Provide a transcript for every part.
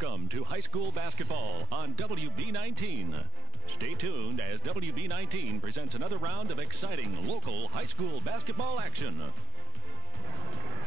Welcome to high school basketball on WB19. Stay tuned as WB19 presents another round of exciting local high school basketball action.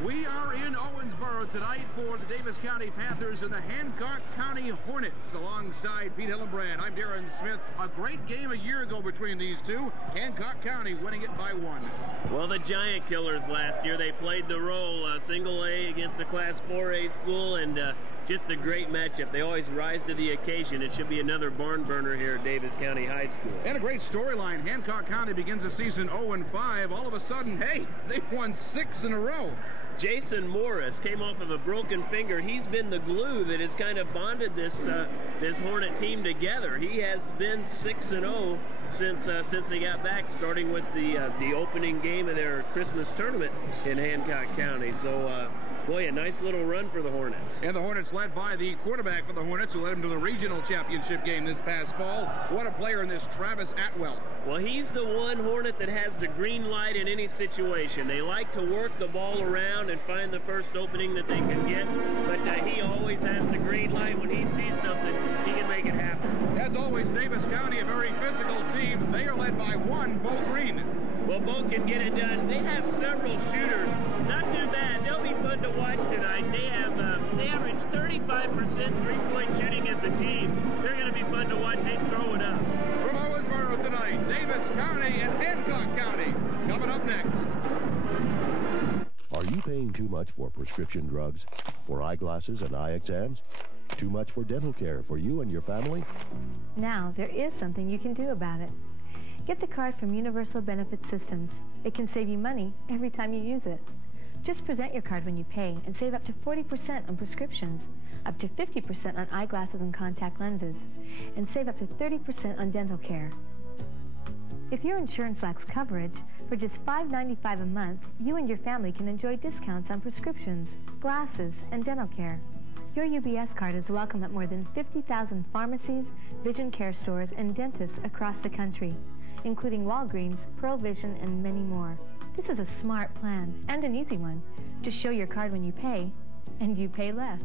We are in Owensboro tonight for the Daviess County Panthers and the Hancock County Hornets alongside Pete Hillenbrand. I'm Darren Smith. A great game a year ago between these two. Hancock County winning it by 1. Well, the Giant Killers last year, they played the role, single A against a Class 4A school, and just a great matchup. They always rise to the occasion. It should be another barn burner here at Daviess County High School. And a great storyline. Hancock County begins the season 0-5. All of a sudden, hey, they've won 6 in a row. Jason Morris came off of a broken finger. He's been the glue that has kind of bonded this this Hornet team together. He has been 6-0 since they got back, starting with the opening game of their Christmas tournament in Hancock County. So, boy, a nice little run for the Hornets. And the Hornets led by the quarterback for the Hornets, who led them to the regional championship game this past fall. What a player in this, Travis Atwell. Well, he's the one Hornet that has the green light in any situation. They like to work the ball around and find the first opening that they can get, but he always has the green light. When he sees something, he can make it happen. As always, Daviess County, a very physical team. They are led by one, Bo Green. Well, Bo can get it done. They have several shooters. Not too bad. They'll be fun to watch tonight. They average 35% three-point shooting as a team. They're going to be fun to watch. They throw it up. From Owensboro tonight, Daviess County and Hancock County. Coming up next. Are you paying too much for prescription drugs, for eyeglasses and eye exams? Too much for dental care for you and your family? Now, there is something you can do about it. Get the card from Universal Benefit Systems. It can save you money every time you use it. Just present your card when you pay and save up to 40% on prescriptions, up to 50% on eyeglasses and contact lenses, and save up to 30% on dental care. If your insurance lacks coverage, for just $5.95 a month, you and your family can enjoy discounts on prescriptions, glasses, and dental care. Your UBS card is welcome at more than 50,000 pharmacies, vision care stores, and dentists across the country, including Walgreens, Pearl Vision, and many more. This is a smart plan and an easy one. Just show your card when you pay, and you pay less.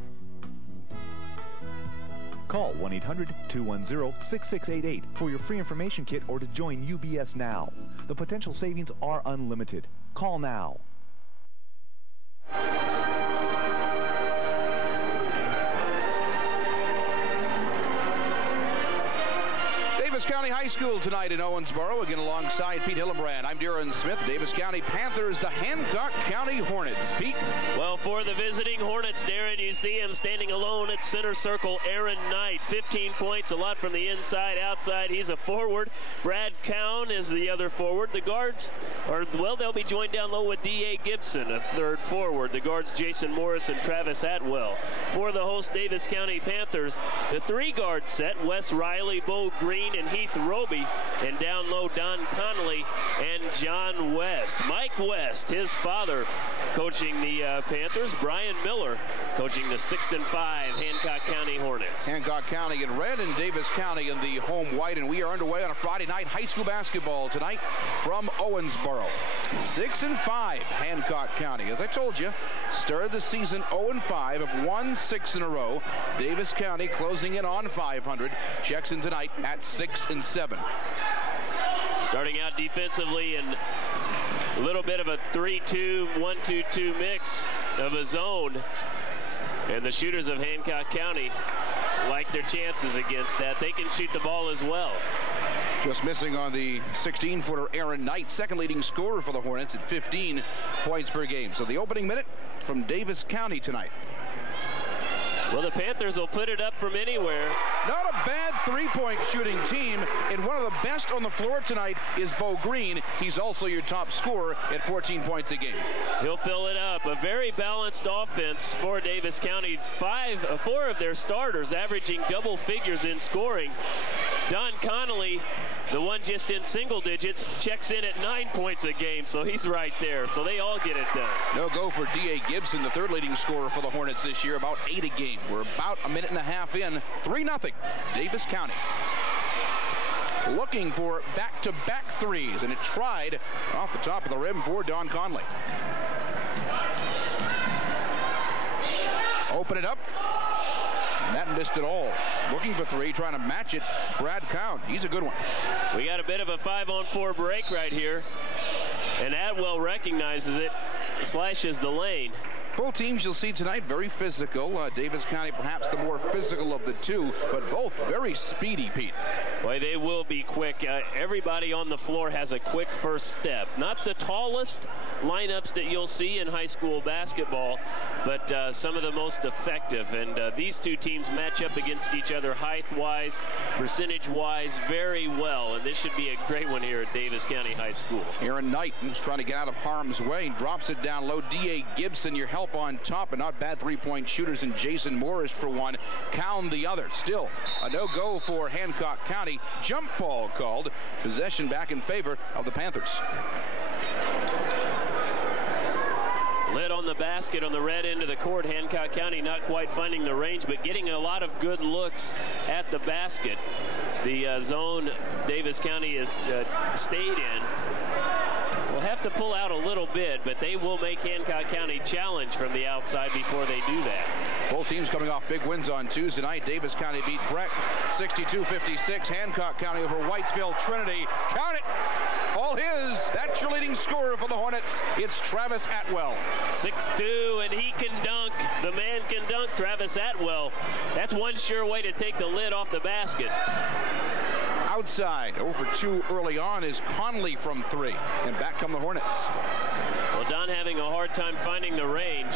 Call 1-800-210-6688 for your free information kit or to join UBS now. The potential savings are unlimited. Call now. Daviess County High School tonight in Owensboro, again alongside Pete Hillenbrand. I'm Darren Smith. Daviess County Panthers, the Hancock County Hornets. Pete? Well, for the visiting Hornets, Darren, you see him standing alone at center circle, Aaron Knight. 15 points, a lot from the inside, outside. He's a forward. Brad Cowan is the other forward. The guards they'll be joined down low with D.A. Gibson, a third forward. The guards, Jason Morris and Travis Atwell. For the host Daviess County Panthers, the three-guard set, Wes Riley, Bo Green, and Heath Roby, and down low Don Connolly and John West. Mike West, his father, coaching the Panthers. Brian Miller coaching the 6-5 Hancock County Hornets. Hancock County in red and Daviess County in the home white, and we are underway on a Friday night high school basketball tonight from Owensboro. 6-5 Hancock County. As I told you, started the season 0-5, have won 6 in a row. Daviess County closing in on 500. Checks in tonight at 6-7. Starting out defensively in a little bit of a 3-2, 1-2-2 mix of a zone. And the shooters of Hancock County like their chances against that. They can shoot the ball as well. Just missing on the 16-footer Aaron Knight, second leading scorer for the Hornets at 15 points per game. So the opening minute from Daviess County tonight. Well, the Panthers will put it up from anywhere. Not a bad three-point shooting team, and one of the best on the floor tonight is Bo Green. He's also your top scorer at 14 points a game. He'll fill it up. A very balanced offense for Daviess County. 4 of their starters averaging double figures in scoring. Don Connolly, the one just in single digits, checks in at 9 points a game, so he's right there. So they all get it done. No go for D.A. Gibson, the third leading scorer for the Hornets this year, about 8 a game. We're about a minute and a half in. 3-0, Daviess County. Looking for back-to-back threes, and it tried off the top of the rim for Don Conley. Open it up. And that missed it all. Looking for three, trying to match it. Brad Cowan, he's a good one. We got a bit of a 5-on-4 break right here. And Atwell recognizes it, slashes the lane. Both teams you'll see tonight very physical. Daviess County perhaps the more physical of the two, but both very speedy, Pete. Boy, they will be quick. Everybody on the floor has a quick first step. Not the tallest lineups that you'll see in high school basketball, but some of the most effective. And these two teams match up against each other height-wise, percentage-wise very well. And this should be a great one here at Daviess County High School. Aaron Knight is trying to get out of harm's way, drops it down low. D.A. Gibson, your help on top, and not bad three-point shooters, and Jason Morris for one. Cowan the other. Still a no-go for Hancock County. Jump ball called. Possession back in favor of the Panthers. Lid on the basket on the red end of the court. Hancock County not quite finding the range, but getting a lot of good looks at the basket. The zone Daviess County has stayed in. Will have to pull out a little bit, but they will make Hancock County challenge from the outside before they do that. Both teams coming off big wins on Tuesday night. Daviess County beat Breck 62-56. Hancock County over Whitesville Trinity. Count it! All his. That's your leading scorer for the Hornets. It's Travis Atwell. 6'2", and he can dunk. The man can dunk, Travis Atwell. That's one sure way to take the lid off the basket. Outside, 0 for 2 early on is Conley from three. And back come the Hornets. Well, Don having a hard time finding the range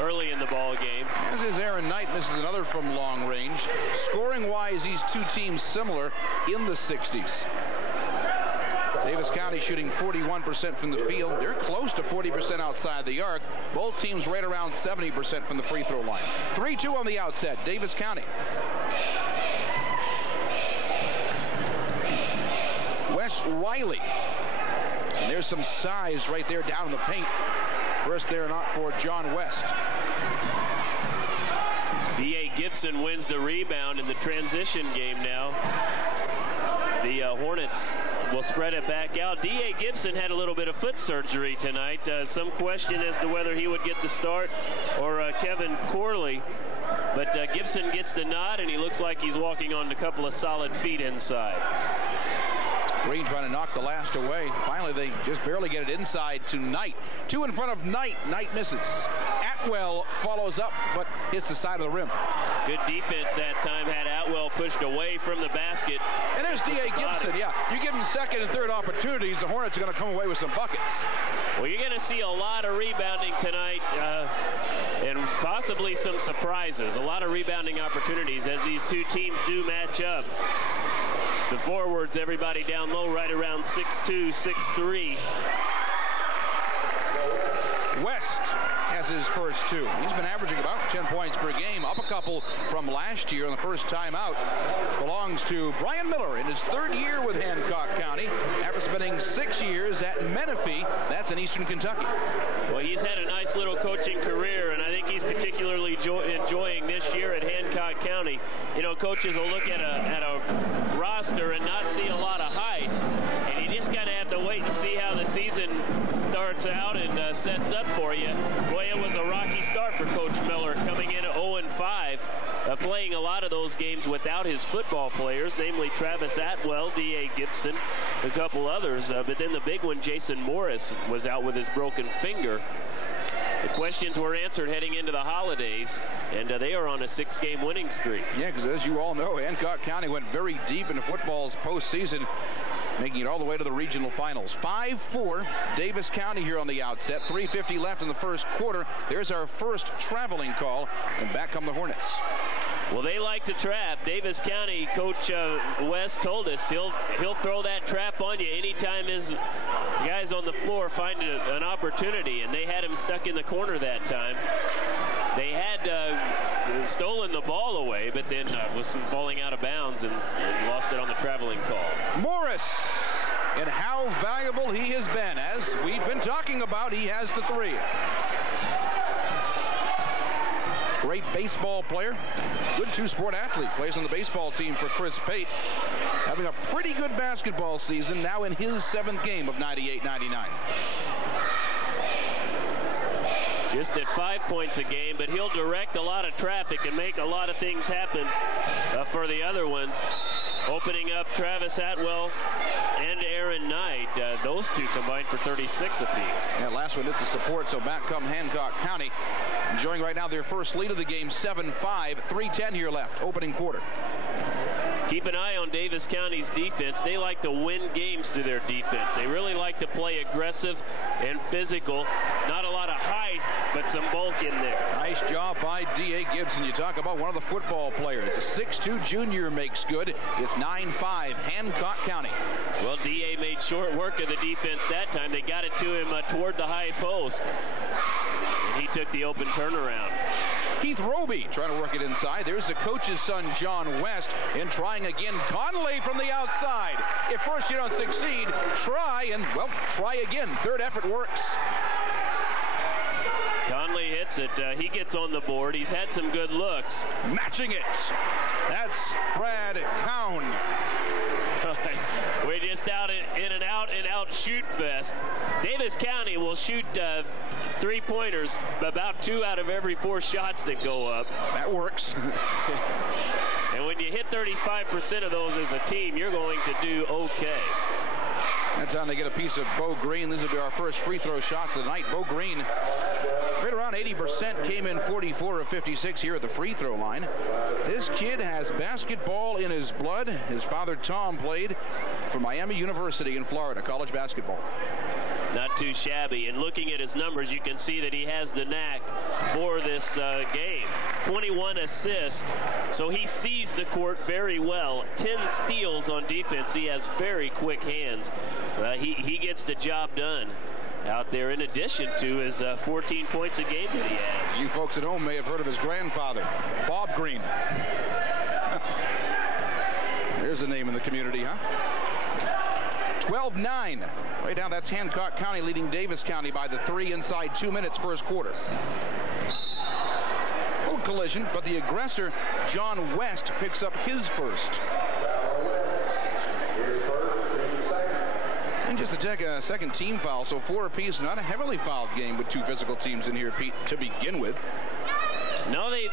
early in the ball game. As is Aaron Knight, misses another from long range. Scoring-wise, these two teams similar in the 60s. Daviess County shooting 41% from the field. They're close to 40% outside the arc. Both teams right around 70% from the free throw line. 3-2 on the outset, Daviess County. Wes Riley. And there's some size right there down in the paint. First there not for John West. D.A. Gibson wins the rebound in the transition game now. The Hornets will spread it back out. D.A. Gibson had a little bit of foot surgery tonight. Some question as to whether he would get the start or Kevin Corley. But Gibson gets the nod, and he looks like he's walking on a couple of solid feet inside. Green trying to knock the last away. Finally, they just barely get it inside to Knight. Two in front of Knight. Knight misses. Atwell follows up, but hits the side of the rim. Good defense that time. Had Atwell pushed away from the basket. And there's D.A. Gibson. Yeah, you give him second and third opportunities, the Hornets are going to come away with some buckets. Well, you're going to see a lot of rebounding tonight, and possibly some surprises. A lot of rebounding opportunities as these two teams do match up. The forwards, everybody down low, right around 6'2", 6'3". West has his first two. He's been averaging about 10 points per game, up a couple from last year. And the first time out belongs to Brian Miller in his third year with Hancock County, after spending 6 years at Menifee. That's in Eastern Kentucky. Well, he's had a nice little coaching career, and I think he's particularly enjoying this year at Hancock County. You know, coaches will look at a roster and not see a lot of height, and you just kind of have to wait and see how the season starts out and sets up for you. Boy, it was a rocky start for Coach Miller, coming in at 0-5, playing a lot of those games without his football players, namely Travis Atwell, D.A. Gibson, a couple others, but then the big one, Jason Morris, was out with his broken finger. The questions were answered heading into the holidays, and they are on a 6-game winning streak. Yeah, because as you all know, Hancock County went very deep into football's postseason, making it all the way to the regional finals. 5-4, Daviess County here on the outset. 3:50 left in the first quarter. There's our first traveling call, and back come the Hornets. Well, they like to trap. Daviess County coach West told us he'll throw that trap on you anytime his guys on the floor find an opportunity, and they had him stuck in the corner that time. They had stolen the ball away, but then was falling out of bounds and lost it on the traveling call. Morris, and how valuable he has been. As we've been talking about, he has the three. Great baseball player, good two-sport athlete, plays on the baseball team for Chris Pate. Having a pretty good basketball season, now in his 7th game of 98-99. just at 5 points a game, but he'll direct a lot of traffic and make a lot of things happen for the other ones. Opening up Travis Atwell and Aaron Knight. Those two combined for 36 apiece. That last one hit the support, so back come Hancock County. Enjoying right now their first lead of the game, 7-5, 3:10 here left, opening quarter. Keep an eye on Davis County's defense. They like to win games through their defense. They really like to play aggressive and physical. Not a lot of height, but some bulk in there. Nice job by D.A. Gibson. You talk about one of the football players. A 6'2 junior makes good. It's 9-5, Hancock County. Well, D.A. made short work of the defense that time. They got it to him toward the high post. And he took the open turnaround. Keith Roby trying to work it inside. There's the coach's son, John West, and trying again. Conley from the outside. If first you don't succeed, try and, well, try again. Third effort works. Conley hits it. He gets on the board. He's had some good looks. Matching it. That's Brad Cowan. We're just out in an out shoot fest. Davis County will shoot three-pointers about 2 out of every 4 shots that go up. That works. And when you hit 35% of those as a team, you're going to do okay. That's how they get a piece of Bo Green. This will be our first free throw shot of the night. Bo Green, right around 80%, came in 44 of 56 here at the free throw line. This kid has basketball in his blood. His father, Tom, played for Miami University in Florida, college basketball. Not too shabby. And looking at his numbers, you can see that he has the knack for this game. 21 assists, so he sees the court very well. 10 steals on defense. He has very quick hands. He gets the job done out there, in addition to his 14 points a game that he adds. You folks at home may have heard of his grandfather, Bob Green. There's a name in the community, huh? 12-9. Right now, that's Hancock County leading Davis County by the 3 inside 2 minutes first quarter. Little collision, but the aggressor, John West, picks up his first. And just to take a second team foul, so 4 apiece. Not a heavily fouled game with 2 physical teams in here, Pete, to begin with. No, they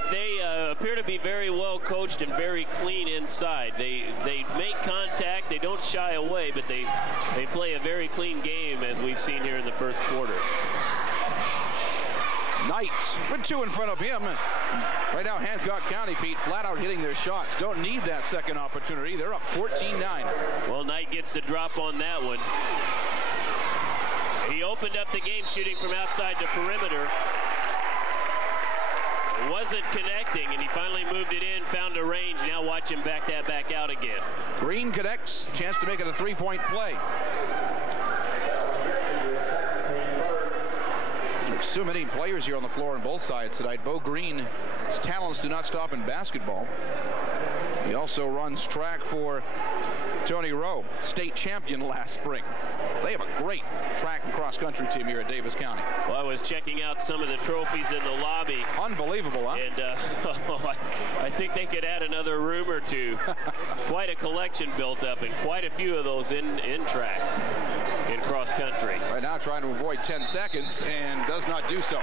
appear to be very well coached and very clean inside. They make contact, they don't shy away, but they play a very clean game, as we've seen here in the first quarter. Knight with 2 in front of him. Right now, Hancock County, Pete, flat out hitting their shots. Don't need that second opportunity. They're up 14-9. Well, Knight gets the drop on that one. He opened up the game shooting from outside the perimeter. Wasn't connecting, and he finally moved it in, found a range. Now watch him back that back out again. Green connects, chance to make it a 3-point play. There's so many players here on the floor on both sides tonight. Bo Green's talents do not stop in basketball. He also runs track for Tony Rowe, state champion last spring. They have a great track and cross-country team here at Davis County. Well, I was checking out some of the trophies in the lobby. Unbelievable, huh? And I think they could add another room or two. Quite a collection built up, and quite a few of those in track, in cross-country. Right now trying to avoid 10 seconds, and does not do so.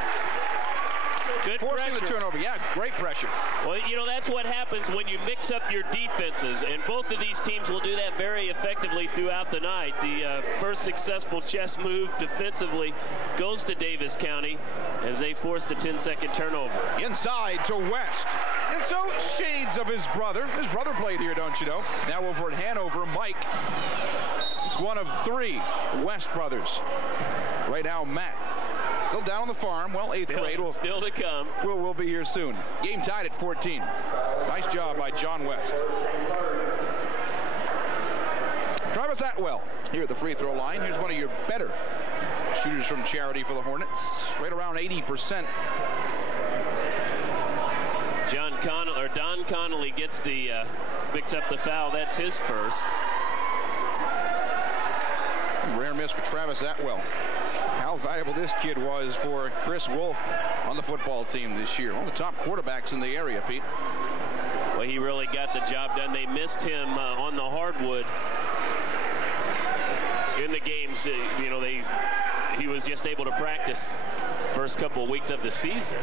Good forcing pressure. The turnover. Yeah, great pressure. Well, you know, that's what happens when you mix up your defenses, and both of these teams will do that very effectively throughout the night. The first successful chess move defensively goes to Davis County as they force the 10-second turnover. Inside to West. And so shades of his brother. His brother played here, don't you know? Now over at Hanover, Mike. It's one of 3 West brothers. Right now, Matt. Still down on the farm. Well, 8th grade. Still to come. We'll be here soon. Game tied at 14. Nice job by John West. Travis Atwell here at the free throw line. Here's one of your better shooters from charity for the Hornets. Right around 80%. Don Connolly gets picks up the foul. That's his first. Rare miss for Travis Atwell. How valuable this kid was for Chris Wolf on the football team this year. One of the top quarterbacks in the area, Pete. Well, he really got the job done. They missed him on the hardwood in the games. You know, he was just able to practice first couple of weeks of the season.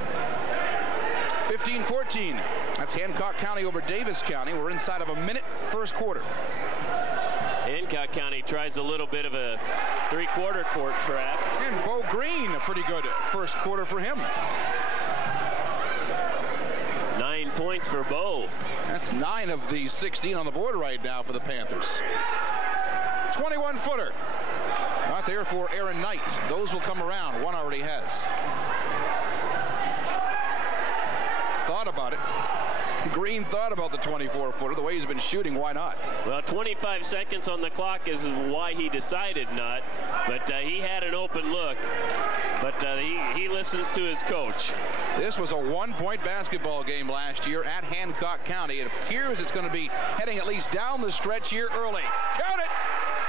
15-14. That's Hancock County over Daviess County. We're inside of a minute first quarter. Hancock County tries a little bit of a three-quarter court trap. And Bo Green, a pretty good first quarter for him. 9 points for Bo. That's 9 of the 16 on the board right now for the Panthers. 21-footer. Not there for Aaron Knight. Those will come around. One already has. Thought about it. Green thought about the 24-footer. The way he's been shooting, why not? Well, 25 seconds on the clock is why he decided not. But he had an open look. But he listens to his coach. This was a one-point basketball game last year at Hancock County. It appears it's going to be heading at least down the stretch here early. Count it!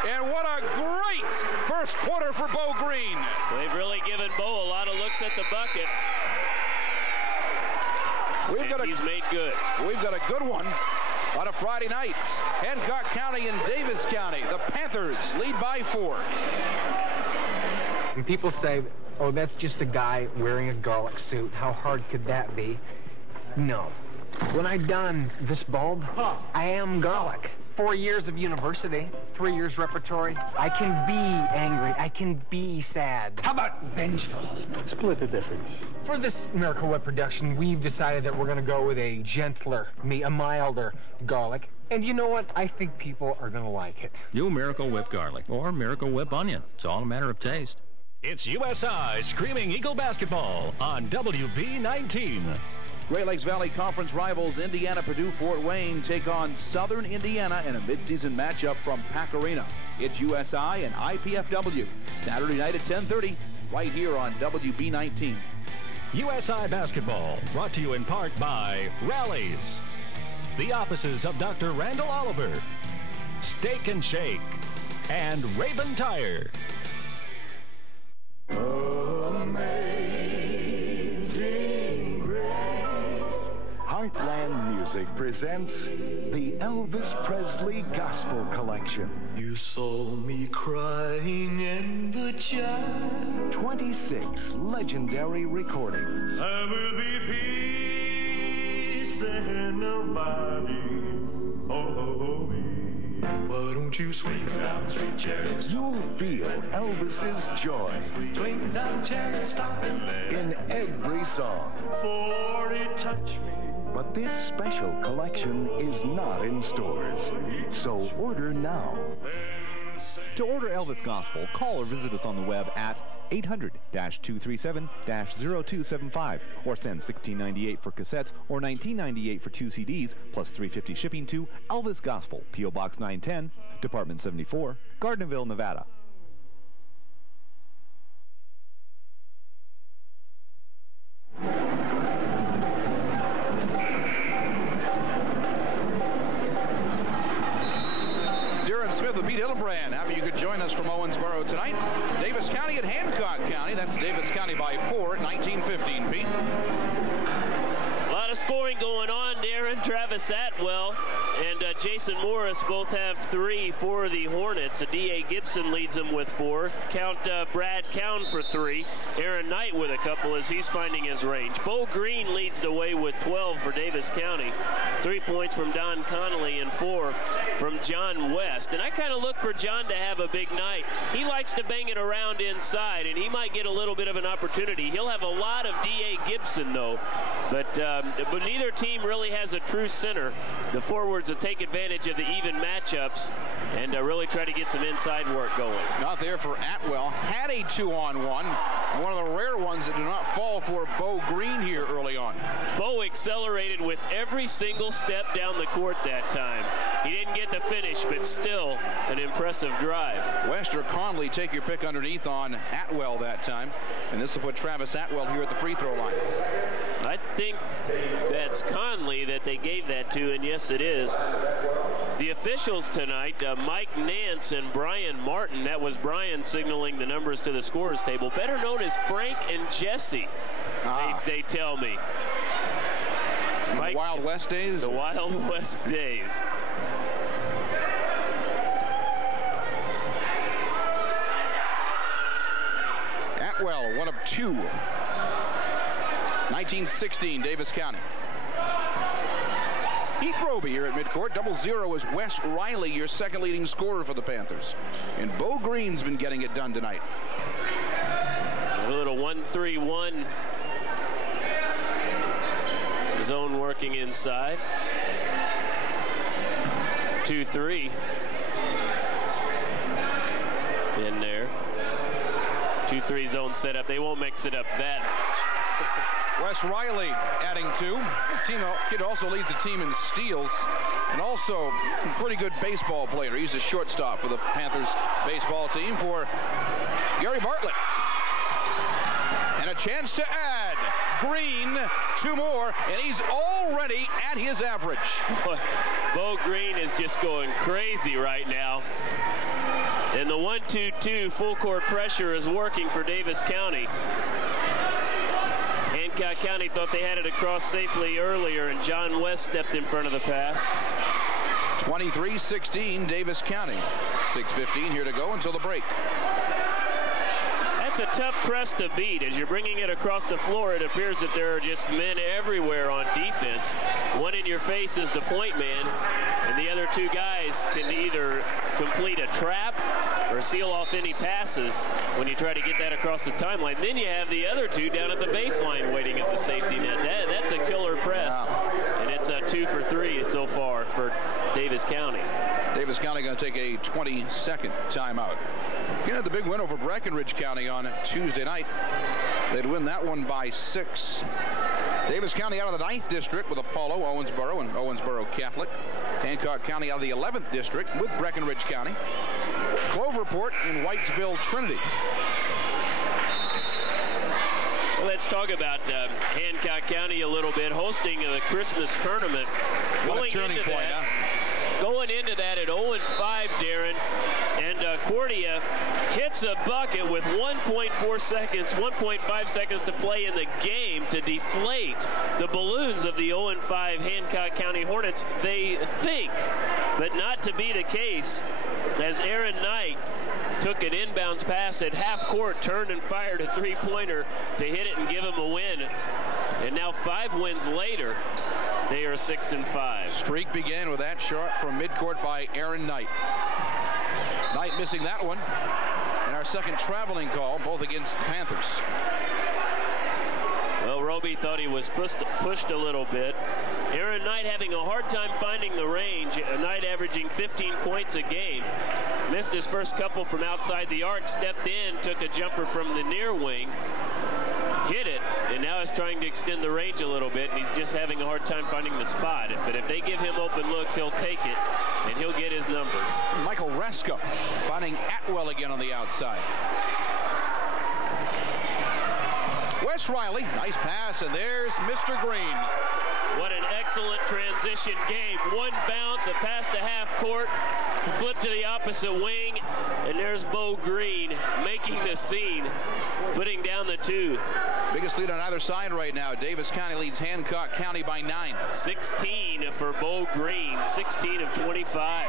And what a great first quarter for Bo Green. They've really given Bo a lot of looks at the bucket. He's made good. We've got a good one on a Friday night. Hancock County and Daviess County. The Panthers lead by 4. And people say, oh, that's just a guy wearing a garlic suit. How hard could that be? No. When I don this bulb, I am garlic. 4 years of university, 3 years repertory. I can be angry. I can be sad. How about vengeful? Split the difference. For this Miracle Whip production, we've decided that we're going to go with a gentler, a milder garlic. And you know what? I think people are going to like it. New Miracle Whip garlic or Miracle Whip onion. It's all a matter of taste. It's USI Screaming Eagle basketball on WB19. Great Lakes Valley Conference rivals Indiana, Purdue, Fort Wayne take on Southern Indiana in a midseason matchup from Pack Arena. It's USI and IPFW. Saturday night at 10:30, right here on WB19. USI basketball brought to you in part by Rallies, the offices of Dr. Randall Oliver, Steak and Shake, and Raven Tire. Heartland Music presents the Elvis Presley Gospel Collection. You saw me crying in the child. 26 legendary recordings. There will be peace and nobody. Oh, me. Why don't you swing down, sweet chariot? You'll feel Elvis's joy Swing down, chariot, stop and let in every song. for it touch me. But this special collection is not in stores, so order now. To order Elvis Gospel, call or visit us on the web at 800-237-0275 or send $16.98 for cassettes or $19.98 for 2 CDs plus $3.50 shipping to Elvis Gospel, P.O. Box 910, Department 74, Gardnerville, Nevada. Smith with Pete Hildebrand. Happy you could join us from Owensboro tonight. Daviess County at Hancock County. That's Daviess County by 4 at 19-15, Pete. A lot of scoring going on. Darren, Travis Atwell, and Jason Morris both have 3 for the Hornets. D.A. Gibson leads them with 4. Count Brad Cowan for 3. Aaron Knight with a couple as he's finding his range. Bo Green leads the way with 12 for Daviess County. 3 points from Don Connolly and 4 from John West. And I kind of look for John to have a big night. He likes to bang it around inside, and he might get a little bit of an opportunity. He'll have a lot of D.A. Gibson, though. But neither team really has a true center. The forwards will take advantage of the even matchups and really try to get some inside work going. Not there for Atwell. Had a 2-on-1. One of the rare ones that do not fall for Bo Green here early on. Bo accelerated with every single step down the court that time. He didn't get the finish, but still an impressive drive. West or Conley, take your pick underneath on Atwell that time. And this will put Travis Atwell here at the free throw line. I think that's Conley that they gave that to, and yes, it is. The officials tonight, Mike Nance and Brian Martin. That was Brian signaling the numbers to the scorers table. Better known as Frank and Jesse, they tell me. The Wild West days? The Wild West days. Atwell, 1 of 2 19-16, Davis County. Heath Roby here at midcourt. 0-0 is Wes Riley, your second leading scorer for the Panthers. And Bo Green's been getting it done tonight. A little 1-3-1 zone working inside. 2-3 in there. 2-3 zone setup. They won't mix it up that much. Wes Riley adding 2. This kid also leads the team in steals and also a pretty good baseball player. He's a shortstop for the Panthers baseball team for Gary Bartlett. And a chance to add. Green, 2 more, and he's already at his average. Bo Green is just going crazy right now. And the 1-2-2 full court pressure is working for Davis County. Hancock County thought they had it across safely earlier, and John West stepped in front of the pass. 23-16, Davis County. 6:15 here to go until the break. That's a tough press to beat. As you're bringing it across the floor, it appears that there are just men everywhere on defense. One in your face is the point man, and the other 2 guys can either complete a trap or seal off any passes when you try to get that across the timeline. Then you have the other 2 down at the baseline waiting as a safety net. That's a killer press, and it's a 2 for 3 so far for Davis County. Davis County going to take a 20-second timeout. Again, had the big win over Breckenridge County on Tuesday night. They'd win that one by 6. Davis County out of the 9th district with Apollo, Owensboro, and Owensboro Catholic. Hancock County out of the 11th district with Breckenridge County. Cloverport and Whitesville Trinity. Well, let's talk about Hancock County a little bit, hosting the Christmas tournament. What a turning point, huh? Going into that at 0-5, Darren, and Cordia hits a bucket with 1.4 seconds, 1.5 seconds to play in the game to deflate the balloons of the 0-5 Hancock County Hornets. They think, but not to be the case, as Aaron Knight took an inbounds pass at half court, turned and fired a 3-pointer to hit it and give him a win. And now 5 wins later, they are 6-5. Streak began with that shot from midcourt by Aaron Knight. Knight missing that one. And our second traveling call, both against the Panthers. Well, Roby thought he was pushed a little bit. Aaron Knight having a hard time finding the range. Knight averaging 15 points a game. Missed his first couple from outside the arc, stepped in, took a jumper from the near wing, hit it, and now is trying to extend the range a little bit, and he's just having a hard time finding the spot. But if they give him open looks, he'll take it, and he'll get his numbers. Michael Reska finding Atwell again on the outside. Wes Riley, nice pass, and there's Mr. Green. What an excellent transition game. One bounce, a pass to half court, flip to the opposite wing, and there's Bo Green making the scene, putting down the 2. Biggest lead on either side right now. Davis County leads Hancock County by 9. 16 for Bo Green, 16 of 25.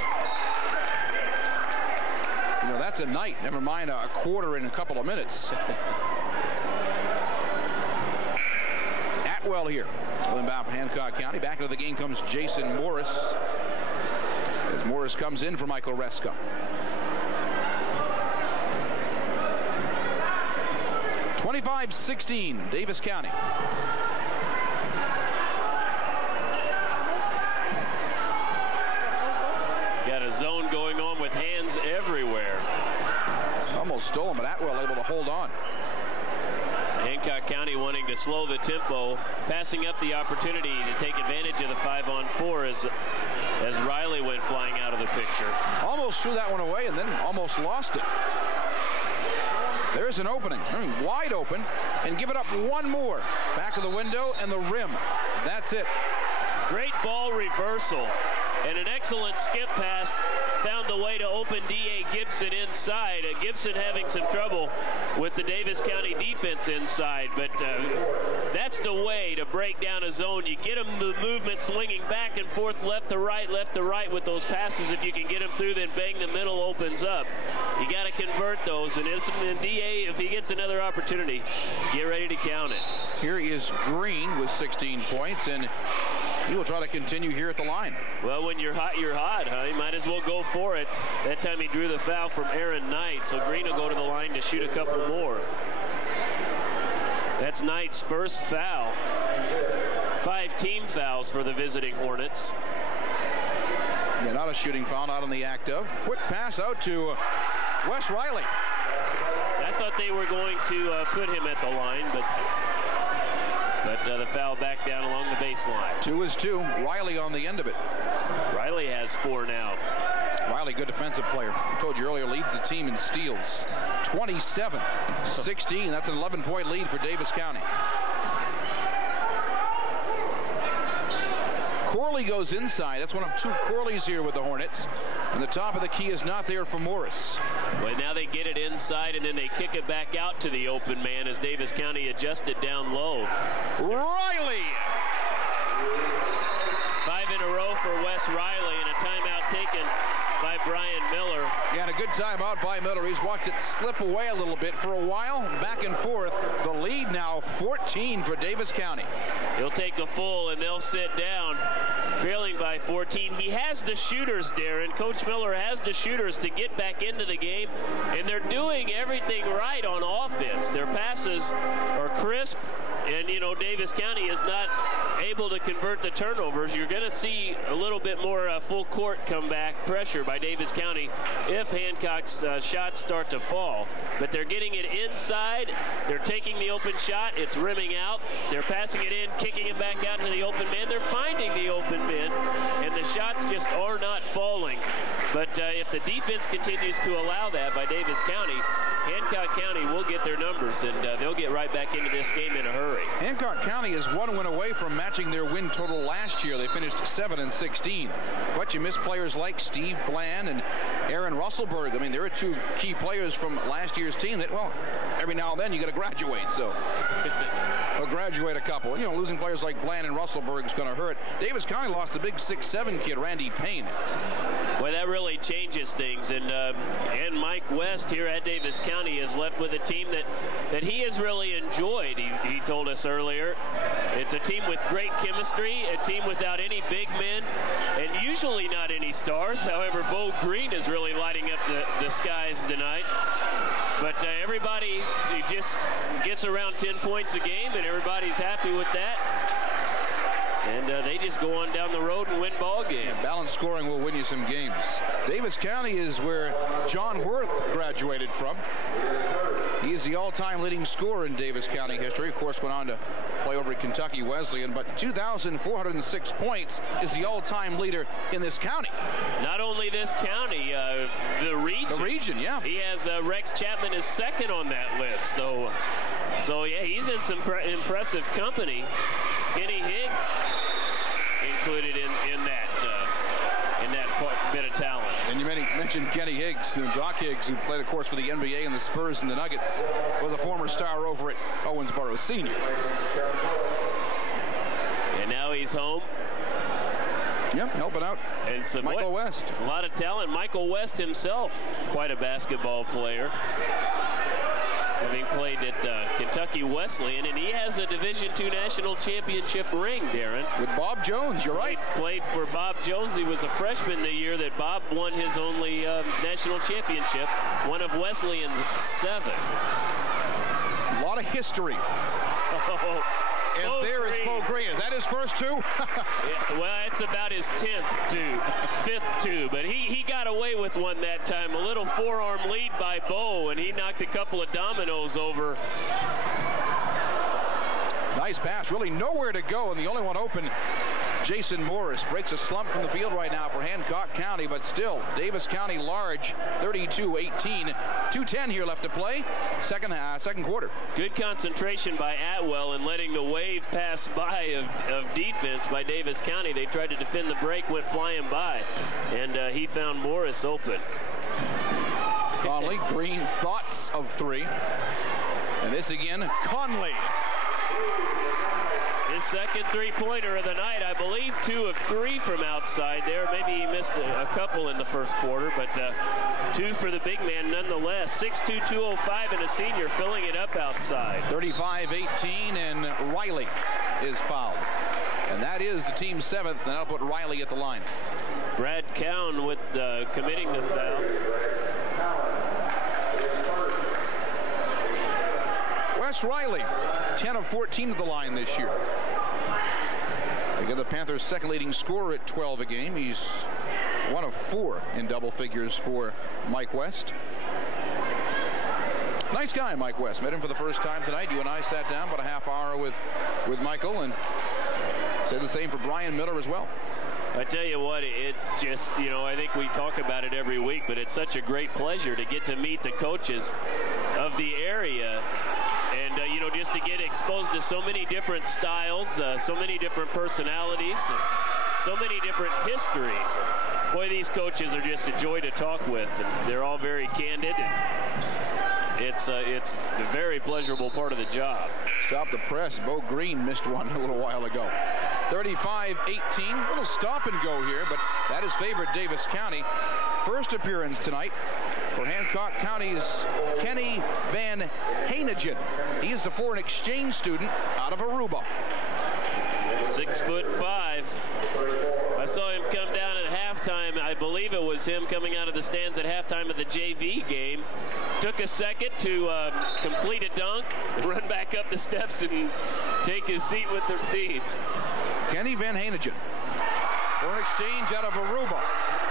You know, that's a night. Never mind a quarter in a couple of minutes. Atwell here. Inbound for Hancock County. Back into the game comes Jason Morris, as Morris comes in for Michael Reska. (25-16) Davis County. Got a zone going on with hands everywhere. Almost stolen, but Atwell able to hold on. Hancock County wanting to slow the tempo, passing up the opportunity to take advantage of the 5-on-4 as Riley went flying out of the picture. Almost threw that one away and then almost lost it. There's an opening, wide open, and give it up one more. Back of the window and the rim. That's it. Great ball reversal and an excellent skip pass. Found the way to open D.A. Gibson inside. Gibson having some trouble with the Davis County defense inside, but that's the way to break down a zone. You get them the movement swinging back and forth, left to right with those passes. If you can get them through, then bang, the middle opens up. You got to convert those, and it's D.A., if he gets another opportunity, get ready to count it. Here is Green with 16 points, and he will try to continue here at the line. Well, when you're hot, huh? You might as well go for it. That time he drew the foul from Aaron Knight, so Green will go to the line to shoot a couple more. That's Knight's first foul. 5 team fouls for the visiting Hornets. Yeah, not a shooting foul, not on the act of. Quick pass out to Wes Riley. I thought they were going to put him at the line, but the foul back down along the baseline. 2 is 2. Riley on the end of it. Riley has 4 now. Riley, good defensive player. I told you earlier, leads the team in steals. 27-16. That's an 11-point lead for Davis County. Corley goes inside. That's one of 2 Corleys here with the Hornets. And the top of the key is not there for Morris. Well, now they get it inside, and then they kick it back out to the open man as Davis County adjusted down low. Riley! 5 in a row for Wes Riley, and a timeout taken by Brian Miller. Yeah, and a good timeout by Miller. He's watched it slip away a little bit for a while. Back and forth. The lead now 14 for Davis County. He'll take a full, and they'll sit down, trailing by 14. He has the shooters, Darren. Coach Miller has the shooters to get back into the game, and they're doing everything right on offense. Their passes are crisp, and, you know, Davis County is not able to convert the turnovers. You're going to see a little bit more full court comeback pressure by Davis County if Hancock's shots start to fall. But they're getting it inside. They're taking the open shot. It's rimming out. They're passing it in, kicking it back out to the open man. They're finding the open man, and the shots just are not falling. But if the defense continues to allow that by Davis County, Hancock County will get their numbers, and they'll get right back into this game in a hurry. Hancock County is 1 win away from matching their win total last year. They finished 7-16. But you miss players like Steve Bland and Aaron Russellberg. I mean, there are 2 key players from last year's team that, well, every now and then you got to graduate. So, or graduate a couple. You know, losing players like Bland and Russellberg is going to hurt. Davis County lost the big 6'7" kid, Randy Payne. Well, that really changes things, and Mike West here at Davis County is left with a team that he has really enjoyed. He told us earlier it's a team with great chemistry, a team without any big men, and usually not any stars. However, Bo Green is really lighting up the skies tonight. But everybody just gets around 10 points a game, and everybody's happy with that. And they just go on down the road and win ball games. Yeah, balanced scoring will win you some games. Davis County is where John Worth graduated from. He is the all-time leading scorer in Davis County history. Of course, went on to play over at Kentucky Wesleyan, but 2,406 points is the all-time leader in this county. Not only this county, the region. The region, yeah. He has Rex Chapman is second on that list. So yeah, he's in some impressive company. Kenny Higgs included in that bit of talent. And you mentioned Kenny Higgs, and Doc Higgs, who played, of course, for the NBA and the Spurs and the Nuggets, was a former star over at Owensboro Senior. And now he's home. Yep, helping out. And some Michael West. A lot of talent. Michael West himself, quite a basketball player, having played at Kentucky Wesleyan, and he has a Division II national championship ring, Darren. With Bob Jones, you're right. Played for Bob Jones. He was a freshman the year that Bob won his only national championship, one of Wesleyan's 7. A lot of history. And Bo there Green. is Bo Green. Is that his first 2? Yeah, well, it's about his 5th 2, but he got away with one that time. A little forearm lead by Bo, and he knocked a couple of dominoes over. Nice pass, really nowhere to go, and the only one open, Jason Morris, breaks a slump from the field right now for Hancock County, but still, Davis County large, 32-18. 2:10 here left to play, second quarter. Good concentration by Atwell and letting the wave pass by of defense by Davis County. They tried to defend the break, went flying by, and he found Morris open. Conley, Green, thoughts of 3. And this again, Conley. His second three-pointer of the night. I believe 2 of 3 from outside there. Maybe he missed a couple in the first quarter, but 2 for the big man nonetheless. 6'2", 205, and a senior filling it up outside. 35-18, and Riley is fouled. And that is the team's 7th, and that'll put Riley at the line. Brad Cowan with committing the foul. Wes Riley, 10 of 14 at the line this year. They get the Panthers' second leading scorer at 12 a game. He's 1 of 4 in double figures for Mike West. Nice guy, Mike West. Met him for the first time tonight. You and I sat down about a half hour with Michael, and said the same for Brian Miller as well. I tell you what, it just, I think we talk about it every week, but it's such a great pleasure to get to meet the coaches of the area. And, just to get exposed to so many different styles, so many different personalities, so many different histories. Boy, these coaches are just a joy to talk with, and they're all very candid. And it's a very pleasurable part of the job. Stop the press. Bo Green missed one a little while ago. 35-18. A little stop and go here, but that has favored Davis County. First appearance tonight for Hancock County's Kenny Van Hanegen. He is a foreign exchange student out of Aruba. 6'5". I saw him come down at halftime. I believe it was him coming out of the stands at halftime of the JV game. Took a second to complete a dunk, run back up the steps, and take his seat with their team. Kenny Van Hanegen, foreign exchange out of Aruba.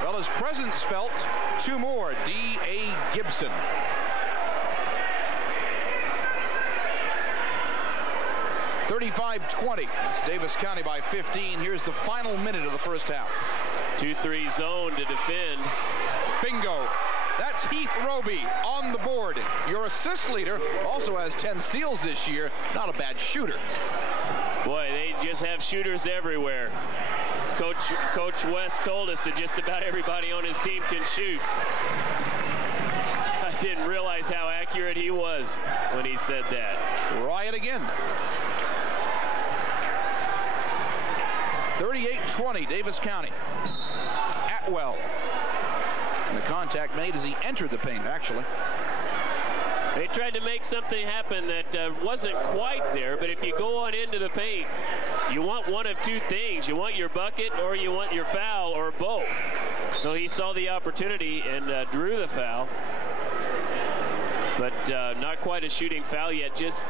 Well, his presence felt. 2 more. D.A. Gibson. (35-20). It's Davis County by 15. Here's the final minute of the first half. 2-3 zone to defend. Bingo. That's Heath Roby on the board. Your assist leader also has 10 steals this year. Not a bad shooter. Boy, they just have shooters everywhere. Coach West told us that just about everybody on his team can shoot. I didn't realize how accurate he was when he said that. Try it again. 38-20, Davis County. Atwell. And the contact made as he entered the paint, actually. They tried to make something happen that wasn't quite there, but if you go on into the paint, you want one of 2 things. You want your bucket or you want your foul, or both. So he saw the opportunity and drew the foul. But not quite a shooting foul yet, just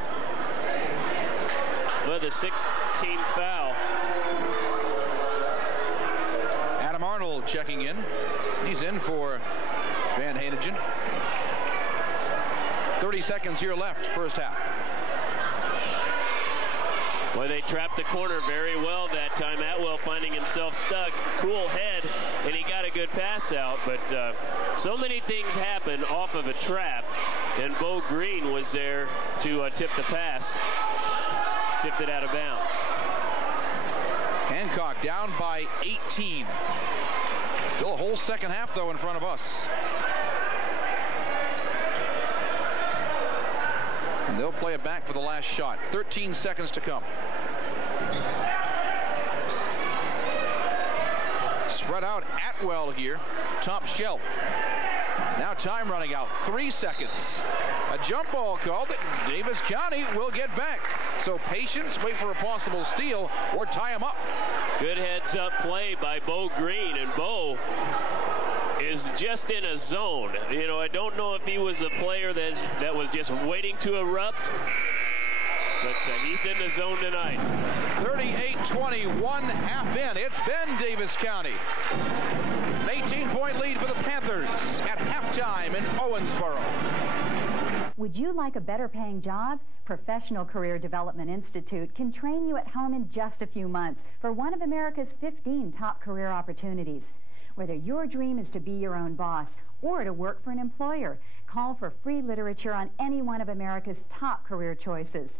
the 16th foul. Adam Arnold checking in. He's in for Van Hanegen. 30 seconds here left, first half. Well, they trapped the corner very well that time. Atwell finding himself stuck. Cool head, and he got a good pass out. But so many things happen off of a trap, and Bo Green was there to tip the pass. Tipped it out of bounds. Hancock down by 18. Still a whole second half, though, in front of us. And they'll play it back for the last shot. 13 seconds to come. Spread out. Atwell here, top shelf. Now time running out. 3 seconds. A jump ball call that Davis County will get back. So patience, wait for a possible steal, or tie him up. Good heads-up play by Bo Green, and Bo is just in a zone. I don't know if he was a player that was just waiting to erupt, but he's in the zone tonight. 38-20, 1 half in. It's been Davis County. An 18-point lead for the Panthers at halftime in Owensboro. Would you like a better paying job? Professional Career Development Institute can train you at home in just a few months for one of America's 15 top career opportunities. Whether your dream is to be your own boss or to work for an employer, call for free literature on any one of America's top career choices.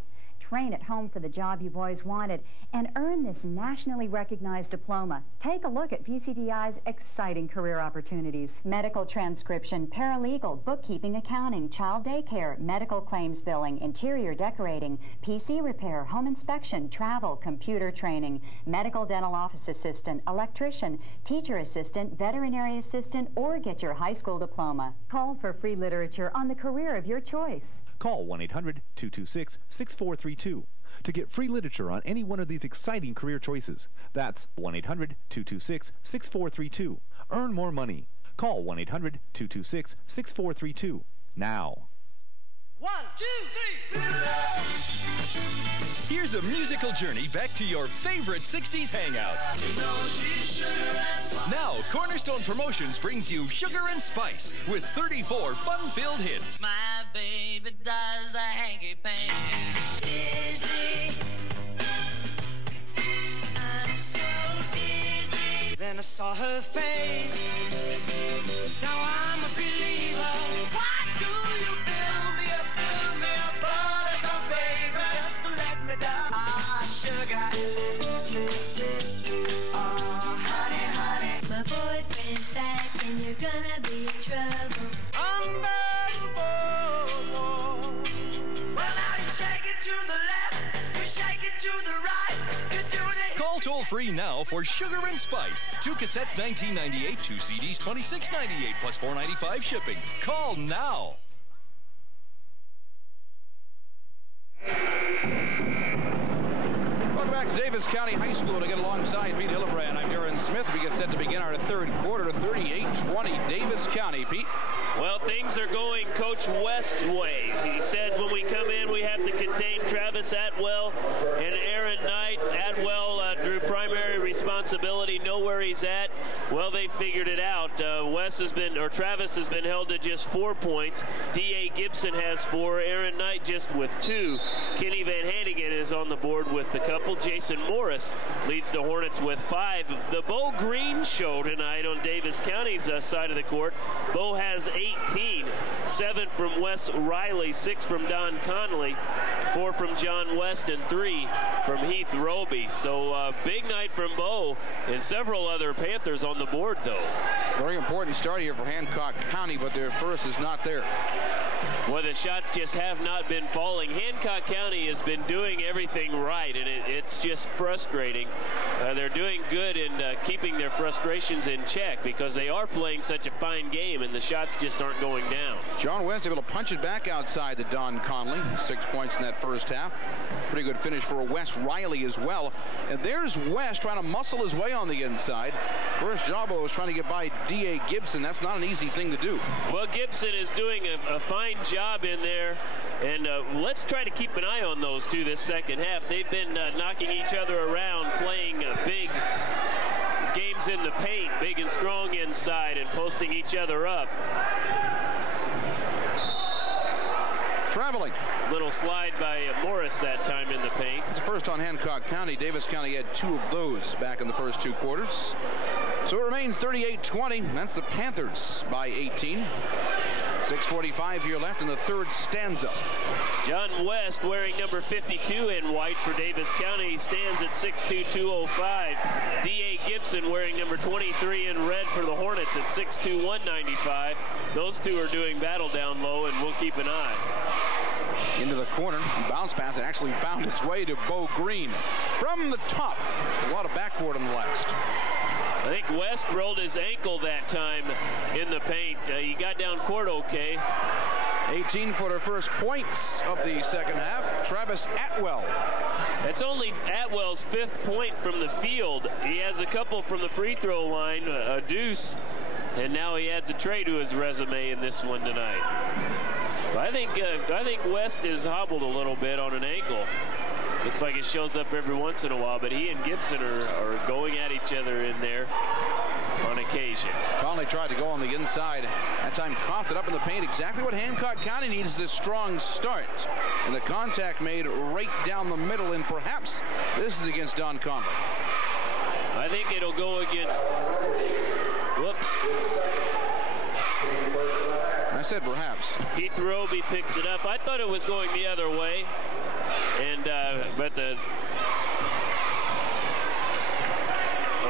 train at home for the job you've always wanted, and earn this nationally recognized diploma. Take a look at PCDI's exciting career opportunities. Medical transcription, paralegal, bookkeeping, accounting, child daycare, medical claims billing, interior decorating, PC repair, home inspection, travel, computer training, medical dental office assistant, electrician, teacher assistant, veterinary assistant, or get your high school diploma. Call for free literature on the career of your choice. Call 1-800-226-6432 to get free literature on any one of these exciting career choices. That's 1-800-226-6432. Earn more money. Call 1-800-226-6432 now. 1, 2, 3. Here's a musical journey back to your favorite 60s hangout. Now, Cornerstone Promotions brings you Sugar and Spice with 34 fun-filled hits. My baby does the hanky-panky. Dizzy. I'm so dizzy. Then I saw her face. Now I'm a believer. Why do you build me up, buttercup, baby, just to let me down? Ah, sugar. Oh, honey, honey. My boyfriend's back and you're gonna be in trouble. Well, now you shake it to the left, you shake it to the right, you do the... Call toll-free now for Sugar and Spice. 2 cassettes, $19.98, 2 CDs, $26.98, plus $4.95 shipping. Call now. Welcome back to Davis County High School to get alongside Pete Hillebrand. I'm Darren Smith. We get set to begin our third quarter, 38-20 Davis County. Pete? Well, things are going Coach West's way. He said when we come in, we have to contain Travis Atwell and Aaron Knight. Atwell drew primary responsibility, know where he's at. Well, they figured it out. Travis has been held to just 4 points. D.A. Gibson has 4. Aaron Knight just with 2. Kenny Van Hannigan is on the board with the couple. Jason Morris leads the Hornets with 5. The Bo Green show tonight on Davis County's side of the court. Bo has 18. 7 from Wes Riley, 6 from Don Conley, 4 from John West, and 3 from Heath Roby. So big night from Bo, and several other Panthers on the board, though. Very important start here for Hancock County, but their first is not there. Well, the shots just have not been falling. Hancock County has been doing everything right, and it's just frustrating. They're doing good in keeping their frustrations in check because they are playing such a fine game, and the shots just aren't going down. John West able to punch it back outside to Don Conley. 6 points in that first half. Pretty good finish for Wes Riley as well. And there's West trying to muscle his way on the inside. First job was trying to get by D.A. Gibson. That's not an easy thing to do. Well, Gibson is doing a fine job in there. And let's try to keep an eye on those two this second half. They've been knocking each other around, playing big games in the paint, big and strong inside, and posting each other up. Traveling. Little slide by Morris that time in the paint. It's first on Hancock County. Davis County had 2 of those back in the first 2 quarters. So it remains 38-20. That's the Panthers by 18. 6:45 here left in the third stanza. John West, wearing number 52 in white for Davis County, stands at 6'2", 205. D.A. Gibson, wearing number 23 in red for the Hornets, at 6'2", 195. Those two are doing battle down low, and we'll keep an eye. Into the corner, bounce pass, and actually found its way to Bo Green. From the top, just a lot of backboard on the last. I think West rolled his ankle that time in the paint. He got down court okay. 18-footer first points of the second half. Travis Atwell. That's only Atwell's 5th point from the field. He has a couple from the free throw line, a deuce, and now he adds a tray to his resume in this one tonight. I think West is hobbled a little bit on an ankle. Looks like it shows up every once in a while, but he and Gibson are going at each other in there on occasion. Conley tried to go on the inside. That time coughed it up in the paint. Exactly what Hancock County needs is a strong start. And the contact made right down the middle, and perhaps this is against Don Conley. I think it'll go against... Whoops. I said perhaps. Heath Roby picks it up. I thought it was going the other way, and but the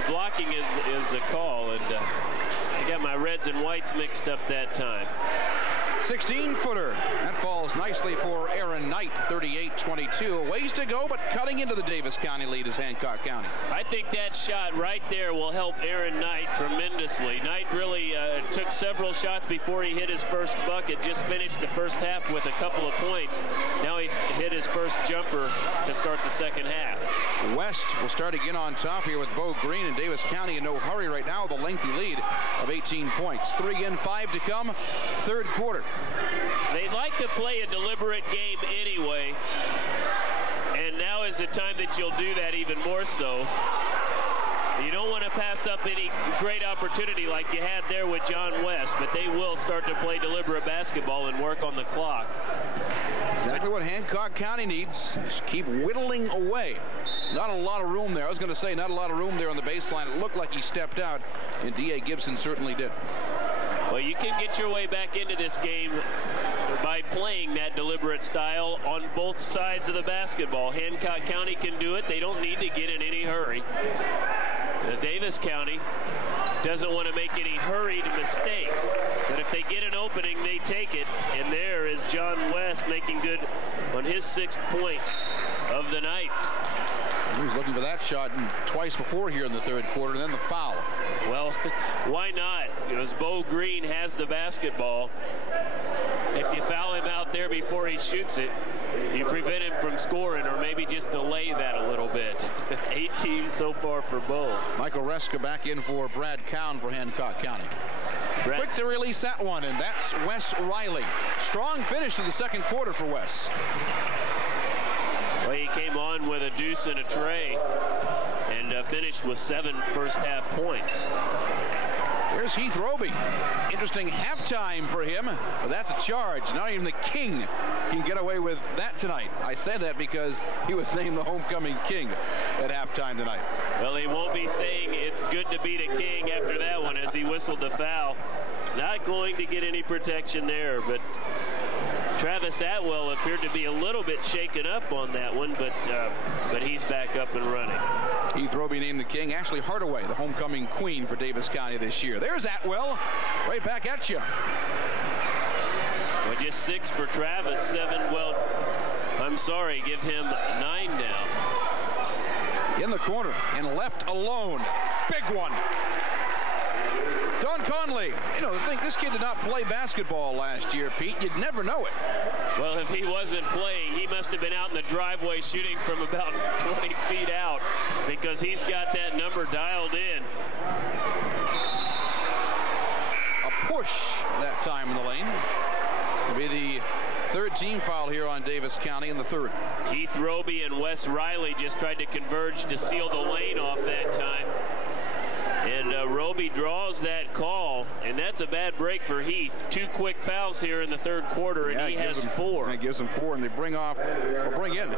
blocking is the call, and I got my reds and whites mixed up that time. 16-footer. That falls nicely for Aaron Knight, 38-22. A ways to go, but cutting into the Davis County lead is Hancock County. I think that shot right there will help Aaron Knight tremendously. Knight really took several shots before he hit his first bucket. Just finished the first half with a couple of points. Now he hit his first jumper to start the second half. West will start again on top here with Bo Green, and Davis County in no hurry right now with a lengthy lead of 18 points. 3 in, 5 to come, third quarter. They'd like to play a deliberate game anyway, and now is the time that you'll do that even more so. You don't want to pass up any great opportunity like you had there with John West, but they will start to play deliberate basketball and work on the clock. Exactly what Hancock County needs. Just keep whittling away. Not a lot of room there. I was going to say not a lot of room there on the baseline. It looked like he stepped out, and D.A. Gibson certainly did. Well, you can get your way back into this game by playing that deliberate style on both sides of the basketball. Hancock County can do it. They don't need to get in any hurry. Davis County doesn't want to make any hurried mistakes, but if they get an opening, they take it. And there is John West making good on his 6th point of the night. He was looking for that shot twice before here in the third quarter, and then the foul. Well, why not? Because Bo Green has the basketball. If you foul him out there before he shoots it, you prevent him from scoring, or maybe just delay that a little bit. 18 so far for Bo. Michael Reska back in for Brad Cowan for Hancock County. Quick to release that one, and that's Wes Riley. Strong finish to the second quarter for Wes. Well, he came on with a deuce and a tray and finished with 7 first-half points. Here's Heath Roby. Interesting halftime for him, but that's a charge. Not even the king can get away with that tonight. I say that because he was named the homecoming king at halftime tonight. Well, he won't be saying it's good to beat a king after that one as he whistled the foul. Not going to get any protection there, but Travis Atwell appeared to be a little bit shaken up on that one, but he's back up and running. Heath Roby named the king. Ashley Hardaway, the homecoming queen for Davis County this year. There's Atwell, right back at you. Well, just 6 for Travis, 7. Well, I'm sorry, give him 9 now. In the corner and left alone. Big one. Don Conley, you know, I think this kid did not play basketball last year, Pete. You'd never know it. Well, if he wasn't playing, he must have been out in the driveway shooting from about 20 feet out, because he's got that number dialed in. A push that time in the lane. It'll be the 3rd team foul here on Davis County in the 3rd. Heath Roby and Wes Riley just tried to converge to seal the lane off that time. And Roby draws that call, and that's a bad break for Heath. 2 quick fouls here in the 3rd quarter, and he has 4. It gives him 4, and they bring in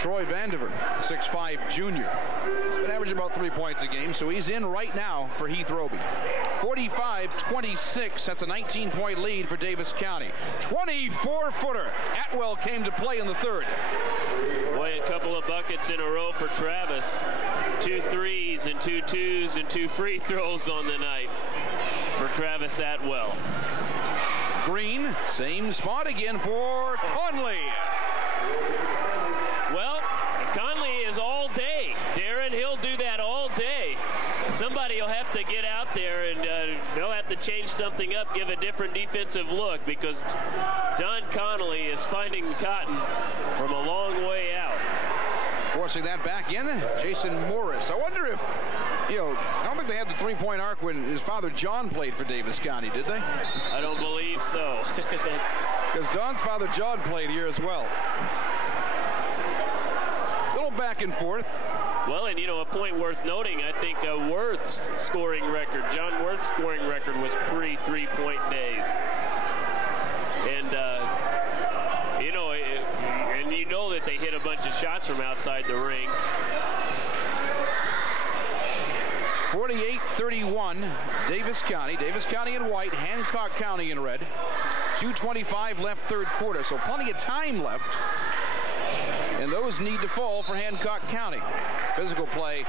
Troy Vandiver, 6'5" junior. He's been averaging about 3 points a game, so he's in right now for Heath Roby. 45-26, that's a 19-point lead for Davis County. 24-footer. Atwell came to play in the 3rd. Boy, a couple of buckets in a row for Travis. 2 threes and 2 twos and 2 free throws on the night for Travis Atwell. Green, same spot again for Conley. Well, Conley is all day. Darren, he'll do that all day. Somebody will have to get out there, and they'll have to change something up, give a different defensive look, because Don Connolly is finding cotton from a long way out. Forcing that back in, Jason Morris. I wonder if, you know, I don't think they had the 3-point arc when his father John played for Davis County, did they? I don't believe so. Because Don's father John played here as well. A little back and forth. Well, and you know, a point worth noting, I think Worth's scoring record, John Worth's scoring record was pre-3-point days. And, you know, and you know that they hit a bunch of shots from outside the ring. 48-31, Daviess County. Daviess County in white, Hancock County in red. 2:25 left third quarter, so plenty of time left. And those need to fall for Hancock County. Physical play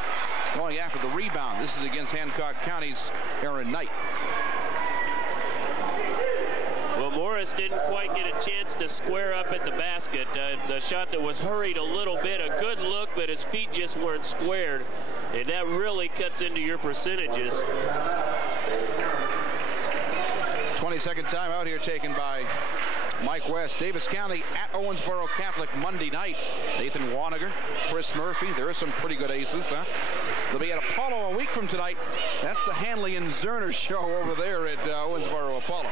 going after the rebound. This is against Hancock County's Aaron Knight. Well, Morris didn't quite get a chance to square up at the basket. The shot that was hurried a little bit, a good look, but his feet just weren't squared. And that really cuts into your percentages. 22nd timeout here taken by Mike West. Daviess County at Owensboro Catholic Monday night. Nathan Waniger, Chris Murphy. There are some pretty good aces, huh? They'll be at Apollo a week from tonight. That's the Hanley and Zerner show over there at Owensboro Apollo.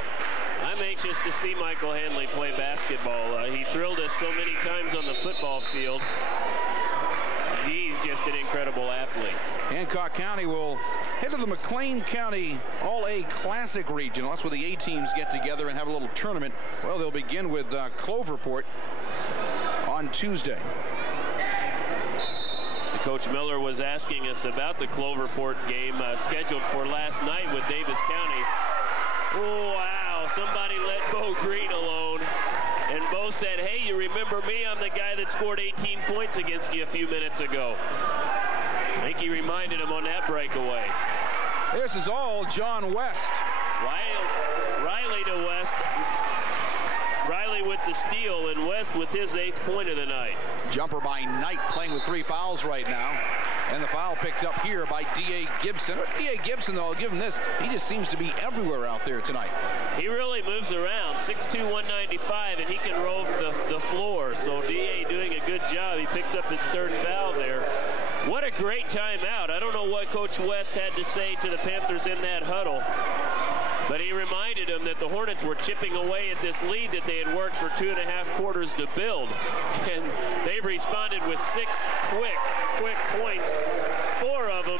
I'm anxious to see Michael Hanley play basketball. He thrilled us so many times on the football field. He's just an incredible athlete. Hancock County will head to the McLean County All-A Classic Regional. That's where the A teams get together and have a little tournament. Well, they'll begin with Cloverport on Tuesday. Coach Miller was asking us about the Cloverport game scheduled for last night with Daviess County. Oh, wow, somebody let Bo Green alone. And Bo said, hey, you remember me? I'm the guy that scored 18 points against you a few minutes ago. I think he reminded him on that breakaway. This is all John West. Riley to West. Riley with the steal, and West with his 8th point of the night. Jumper by Knight, playing with 3 fouls right now. And the foul picked up here by D.A. Gibson. D.A. Gibson, though, I'll give him this. He just seems to be everywhere out there tonight. He really moves around. 6'2", 195, and he can rove the floor. So D.A. doing a good job. He picks up his 3rd foul there. What a great timeout. I don't know what Coach West had to say to the Panthers in that huddle. But he reminded them that the Hornets were chipping away at this lead that they had worked for 2.5 quarters to build. And they've responded with 6 quick points, 4 of them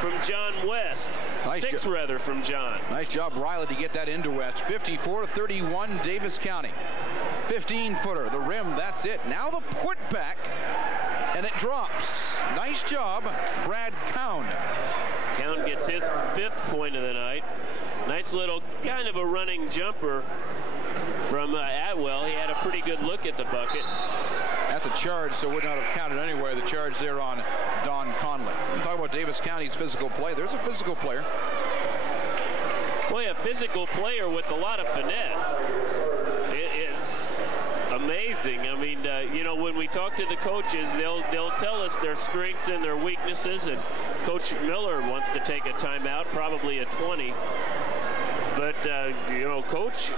from John West. Nice 6 rather from John. Nice job, Riley, to get that into West. 54-31, Daviess County. 15-footer, the rim, that's it. Now the putback, and it drops. Nice job, Brad Cown. Cown gets his 5th point of the night. Nice little kind of a running jumper from Atwell. He had a pretty good look at the bucket. That's a charge, so would not have counted anywhere. The charge there on Don Conley. I'm talking about Daviess County's physical play. There's a physical player. Boy, a physical player with a lot of finesse. It's amazing. I mean, you know, when we talk to the coaches, they'll tell us their strengths and their weaknesses, and Coach Miller wants to take a timeout, probably a 20. But, you know, Coach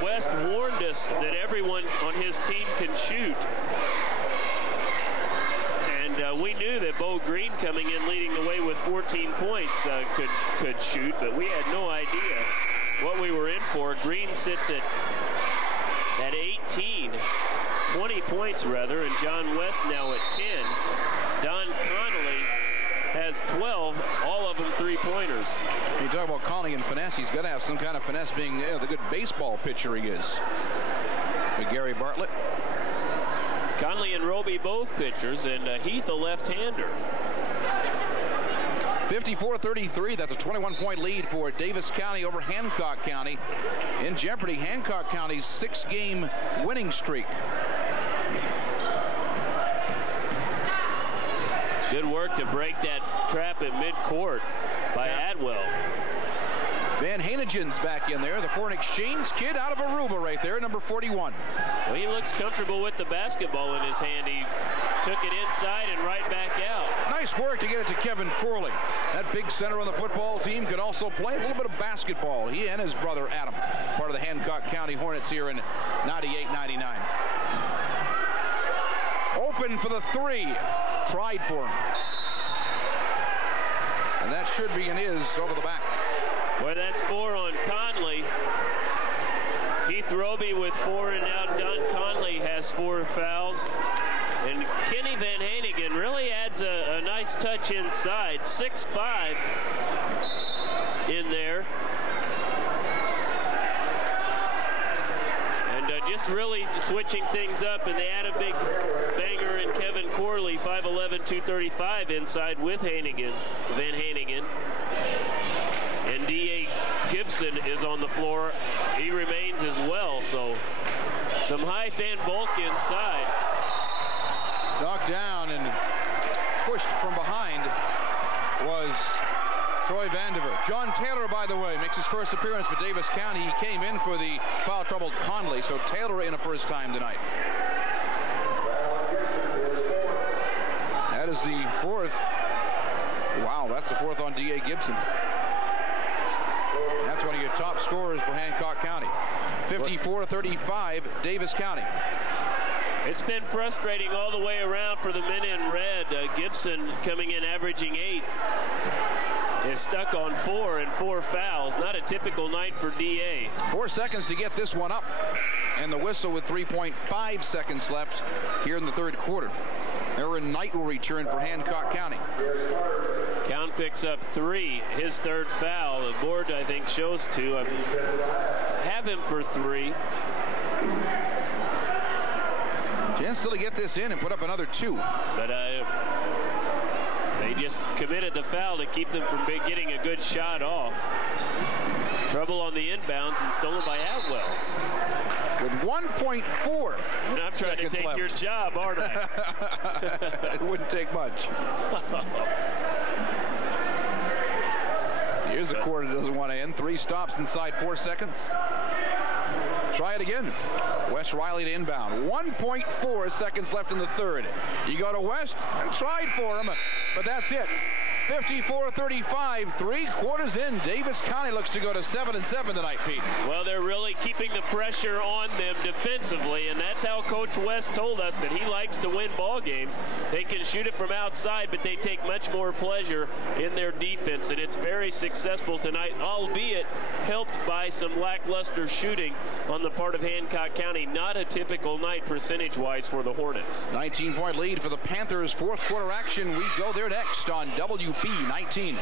West warned us that everyone on his team can shoot. And we knew that Bo Green coming in leading the way with 14 points could shoot, but we had no idea what we were in for. Green sits at 18, 20 points rather, and John West now at 10. Don Connolly has 12, all of them 3-pointers. You talk about Conley and finesse, he's got to have some kind of finesse, being the good baseball pitcher he is. For Gary Bartlett. Conley and Roby both pitchers, and Heath a left-hander. 54-33, that's a 21-point lead for Daviess County over Hancock County. In jeopardy, Hancock County's 6-game winning streak. Good work to break that trap at midcourt by Atwell. Van Hainigen's back in there, the foreign exchange kid out of Aruba right there, number 41. Well, he looks comfortable with the basketball in his hand. He took it inside and right back out. Nice work to get it to Kevin Corley. That big center on the football team could also play a little bit of basketball. He and his brother Adam, part of the Hancock County Hornets here in 98-99. Open for the 3. Tried for him. And that should be and is over the back. Well, that's 4 on Conley. Heath Roby with 4, and now Don Conley has 4 fouls. And Kenny Van Hainigen really adds a nice touch inside. 6'5" in there. And just really switching things up, and they add a big banger in Kevin Corley 5'11", 235 inside with Van Hannigan. And D.A. Gibson is on the floor. He remains as well, so some high fan bulk inside. Knocked down and pushed from behind was Troy Vandiver. John Taylor, by the way, makes his first appearance for Davis County. He came in for the foul-troubled Conley, so Taylor in a first time tonight. That is the fourth. Wow, that's the fourth on D.A. Gibson. That's one of your top scorers for Hancock County. 54-35, Davis County. It's been frustrating all the way around for the men in red. Gibson coming in averaging 8. Is stuck on 4 and 4 fouls. Not a typical night for D.A. 4 seconds to get this one up. And the whistle with 3.5 seconds left here in the third quarter. Aaron Knight will return for Hancock County. Count picks up 3. His third foul. The board, I think, shows 2. I have him for 3. Chance still to get this in and put up another 2. But they just committed the foul to keep them from getting a good shot off. Trouble on the inbounds and stolen by Atwell. With 1.4. And I'm trying to take your job, aren't I? It wouldn't take much. Here's a quarter that doesn't want to end. 3 stops inside 4 seconds. Try it again. Wes Riley to inbound. 1.4 seconds left in the third. You go to West and tried for him, but that's it. 54-35, 3 quarters in. Davis County looks to go to 7-7 tonight, Pete. Well, they're really keeping the pressure on them defensively, and that's how Coach West told us that he likes to win ball games. They can shoot it from outside, but they take much more pleasure in their defense, and it's very successful tonight, albeit helped by some lackluster shooting on the part of Hancock County. Not a typical night percentage-wise for the Hornets. 19-point lead for the Panthers. Fourth quarter action. We go there next on WB19.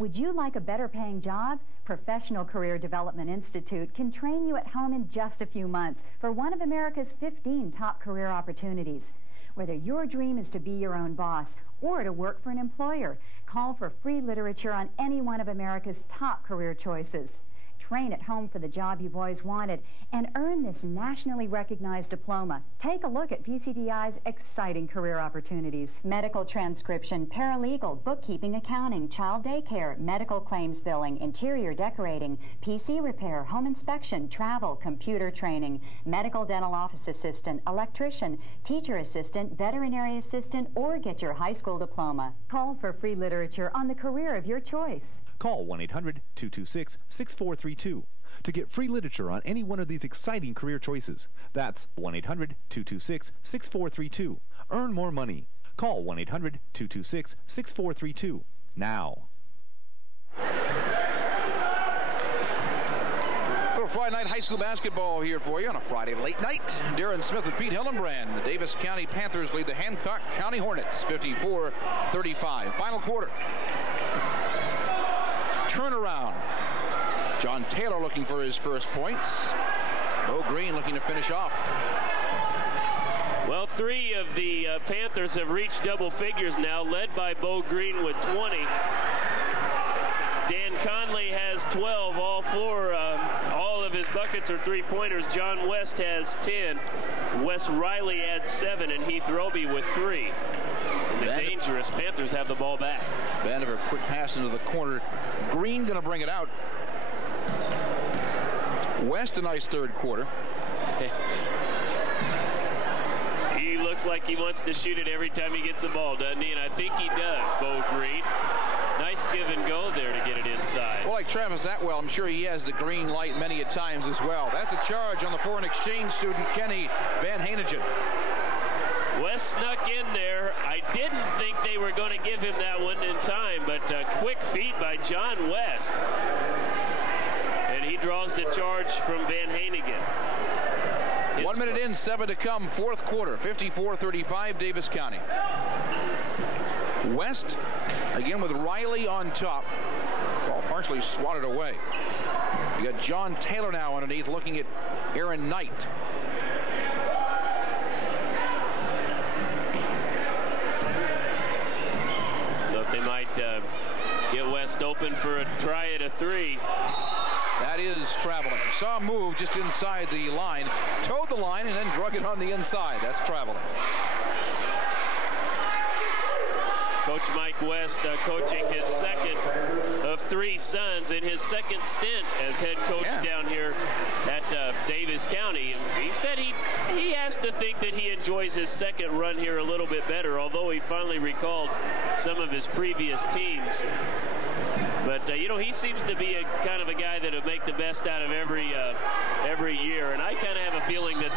Would you like a better paying job? Professional Career Development Institute can train you at home in just a few months for one of America's 15 top career opportunities. Whether your dream is to be your own boss or to work for an employer, call for free literature on any one of America's top career choices. Train at home for the job you've always wanted and earn this nationally recognized diploma. Take a look at PCDI's exciting career opportunities. Medical transcription, paralegal, bookkeeping, accounting, child daycare, medical claims billing, interior decorating, PC repair, home inspection, travel, computer training, medical dental office assistant, electrician, teacher assistant, veterinary assistant, or get your high school diploma. Call for free literature on the career of your choice. Call 1-800-226-6432 to get free literature on any one of these exciting career choices. That's 1-800-226-6432. Earn more money. Call 1-800-226-6432 now. Little Friday night high school basketball here for you on a Friday late night. Darren Smith with Pete Hillenbrand. The Davis County Panthers lead the Hancock County Hornets 54-35. Final quarter. Turnaround. John Taylor looking for his first points. Bo Green looking to finish off. Well, 3 of the Panthers have reached double figures now, led by Bo Green with 20. Dan Conley has 12. All of his buckets are 3-pointers. John West has 10. Wes Riley adds 7, and Heath Roby with 3. And the dangerous Panthers have the ball back. Vandiver, quick pass into the corner. Green going to bring it out. West, a nice third quarter. He looks like he wants to shoot it every time he gets the ball, doesn't he? And I think he does, Bo Green. Nice give and go there to get it inside. Well, like Travis Atwell, I'm sure he has the green light many a times as well. That's a charge on the foreign exchange student, Kenny Van Hannigan. West snuck in there. I didn't think they were going to give him that one in time, but quick feed by John West. And he draws the charge from Van Hannigan. 1 minute in, 7 to come, fourth quarter, 54-35, Davis County. West, again with Riley on top. Ball partially swatted away. You got John Taylor now underneath looking at Aaron Knight. get West open for a try at a three. That is traveling. Saw a move just inside the line, towed the line, and then drug it on the inside. That's traveling. Coach Mike West coaching his second of 3 sons in his second stint as head coach down here at Daviess County. And he said he has to think that he enjoys his second run here a little bit better, although he finally recalled some of his previous teams. But, you know, he seems to be a kind of a guy that will make the best out of every year. And I kind of have a feeling that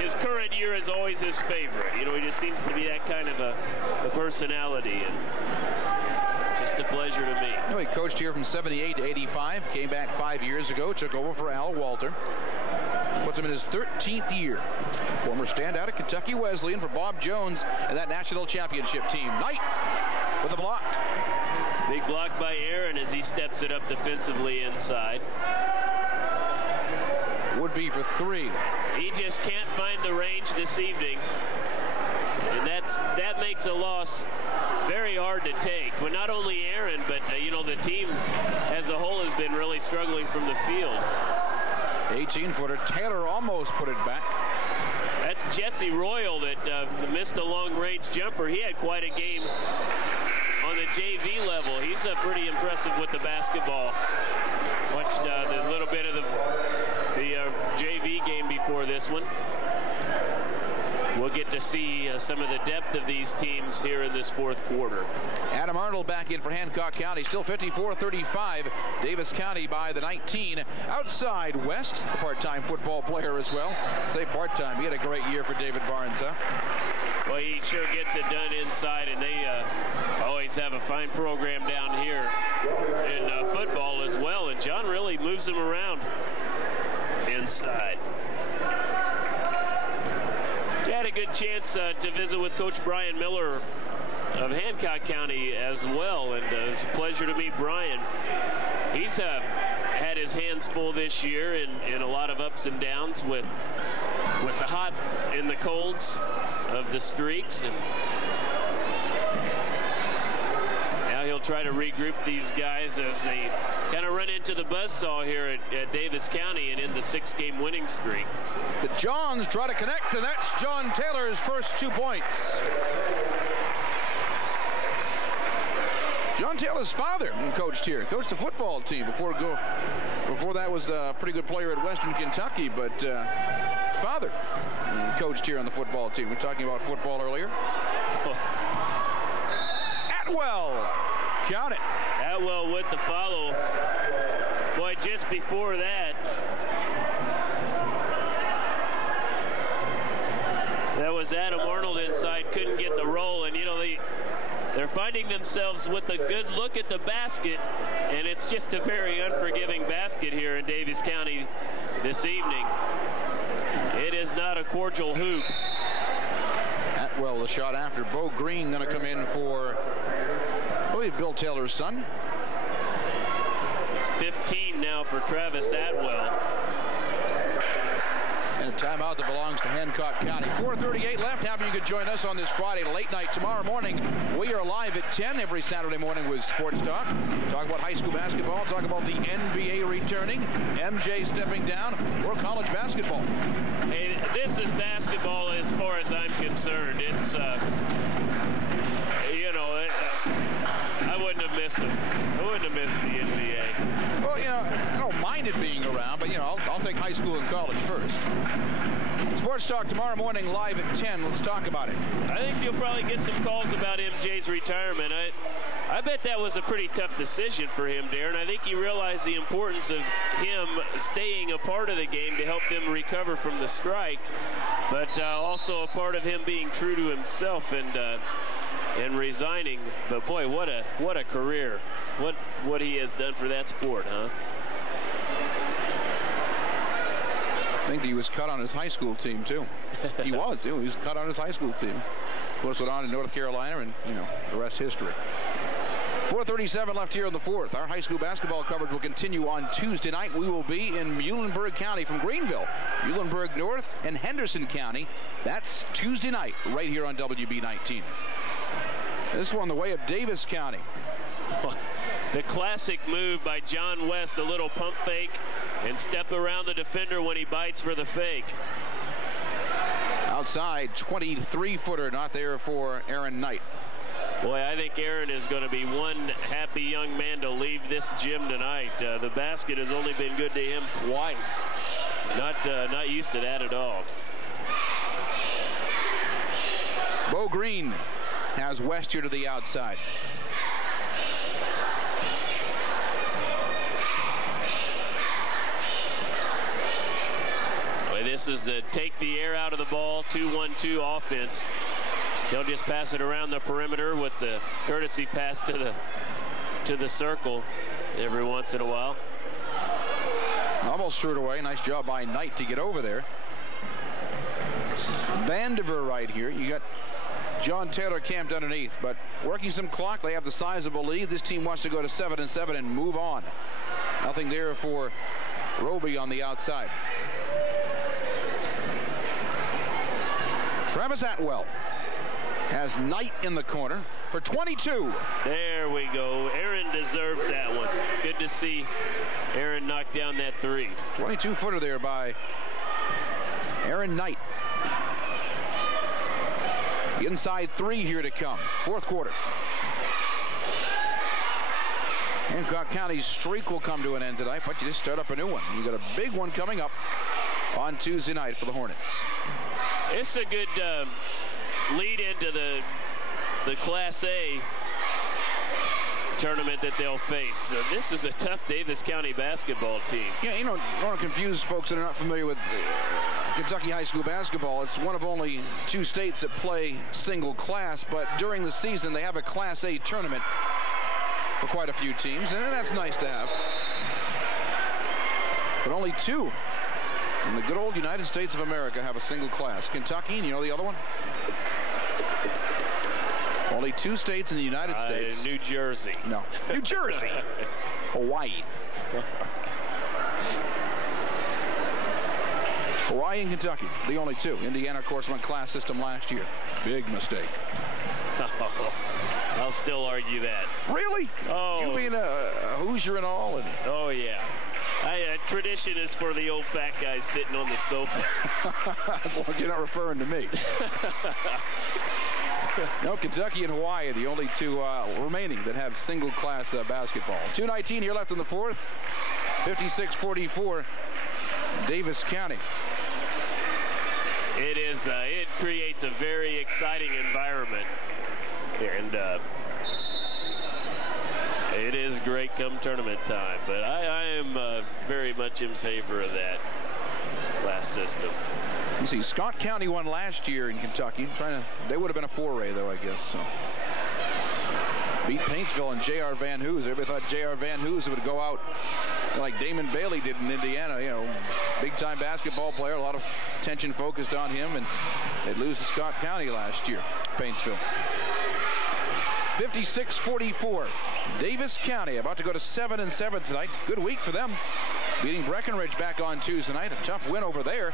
his current year is always his favorite. You know, he just seems to be that kind of a personality. And just a pleasure to meet. You know, he coached here from 78 to 85, came back 5 years ago, took over for Al Walter. Puts him in his 13th year. Former standout at Kentucky Wesleyan for Bob Jones and that national championship team. Knight with a block. Big block by Aaron as he steps it up defensively inside. Would be for 3. He just can't find the range this evening. And that makes a loss very hard to take. But not only Aaron, but, you know, the team as a whole has been really struggling from the field. 18-footer. Taylor almost put it back. That's Jesse Royal that missed a long-range jumper. He had quite a game on the JV level. He's pretty impressive with the basketball. Watched the little bit of the JV game before this one. We'll get to see some of the depth of these teams here in this fourth quarter. Adam Arnold back in for Hancock County. Still 54-35. Daviess County by the 19. Outside West, the part-time football player as well. Say part-time. He had a great year for David Barnes, huh? Well, he sure gets it done inside, and they always have a fine program down here in football as well. And John really moves him around inside. Had a good chance to visit with Coach Brian Miller of Hancock County as well, and it was a pleasure to meet Brian. He's had his hands full this year in a lot of ups and downs with the hot and the colds of the streaks, and now he'll try to regroup these guys as they kind of run into the buzzsaw here at Daviess County and in the 6-game winning streak. The Johns try to connect, and that's John Taylor's first 2 points. John Taylor's father coached here, coached the football team before that was a pretty good player at Western Kentucky, but his father coached here on the football team. We were talking about football earlier. Atwell, count it. Atwell with the follow. Boy, just before that, that was Adam Arnold inside, couldn't get the roll, and you know they're finding themselves with a good look at the basket, and it's just a very unforgiving basket here in Daviess County this evening. It is not a cordial hoop. Atwell, the shot after. Bo Green going to come in for, I believe, Bill Taylor's son. 15 now for Travis Atwell. And a timeout that belongs to Hancock County. 4:38 left. Happy you could join us on this Friday late night. Tomorrow morning, we are live at 10 every Saturday morning with Sports Talk. Talk about high school basketball, talk about the NBA returning, MJ stepping down, or college basketball. Hey, this is basketball as far as I'm concerned. It's, you know, I wouldn't have missed it. I wouldn't have missed the NBA. Well, you know, I don't mind it being around, but, you know, I'll take high school and college first. Sports Talk tomorrow morning live at 10. Let's talk about it. I think you'll probably get some calls about MJ's retirement. I bet that was a pretty tough decision for him, Darren. I think he realized the importance of him staying a part of the game to help them recover from the strike, but also a part of him being true to himself and resigning. But boy, what a career. What he has done for that sport, huh? I think he was cut on his high school team too. He was cut on his high school team. Of course, went on in North Carolina, and you know, the rest history. 4:37 left here in the fourth. Our high school basketball coverage will continue on Tuesday night. We will be in Muhlenberg County from Greenville, Muhlenberg North, and Henderson County. That's Tuesday night right here on WB 19. This one the way of Daviess County. The classic move by John West, a little pump fake and step around the defender when he bites for the fake. Outside, 23-footer, not there for Aaron Knight. Boy, I think Aaron is going to be one happy young man to leave this gym tonight. The basket has only been good to him twice. Not used to that at all. Bo Green has West here to the outside. Boy, this is the take the air out of the ball, 2-1-2 offense. They'll just pass it around the perimeter with the courtesy pass to the circle every once in a while. Almost threw it away. Nice job by Knight to get over there. Vandiver right here. You got John Taylor camped underneath, but working some clock. They have the sizable lead. This team wants to go to 7-7 and move on. Nothing there for Roby on the outside. Travis Atwell has Knight in the corner for 22. There we go. Aaron deserved that one. Good to see Aaron knock down that three. 22-footer there by Aaron Knight. Inside three here to come. Fourth quarter. Hancock County's streak will come to an end tonight, but you just start up a new one. You got a big one coming up on Tuesday night for the Hornets. It's a good lead into the Class A tournament that they'll face. This is a tough Daviess County basketball team. Yeah, you know, I don't want to confuse folks that are not familiar with Kentucky high school basketball. It's one of only 2 states that play single class, but during the season they have a Class A tournament for quite a few teams, and that's nice to have. But only 2 in the good old United States of America have a single class. Kentucky, and you know the other one? Only 2 states in the United States. New Jersey. No. New Jersey. Hawaii. Hawaii and Kentucky, the only 2. Indiana, of course, went class system last year. Big mistake. I'll still argue that. Really? Oh. You being a Hoosier and all? Oh, yeah. Tradition is for the old fat guys sitting on the sofa. As long as you're not referring to me. No, Kentucky and Hawaii are the only 2 remaining that have single class basketball. 2:19 here left in the fourth. 56-44, Daviess County. It creates a very exciting environment here, and it is great come tournament time. But I am very much in favor of that class system. You see, Scott County won last year in Kentucky. They would have been a foray, though, I guess. So. Beat Paintsville and J.R. Van Hoos. Everybody thought J.R. Van Hoos would go out like Damon Bailey did in Indiana. You know, big-time basketball player. A lot of attention focused on him, and they'd lose to Scott County last year, Paintsville. 56-44. Daviess County about to go to 7-7 tonight. Good week for them. Beating Breckenridge back on Tuesday night. A tough win over there.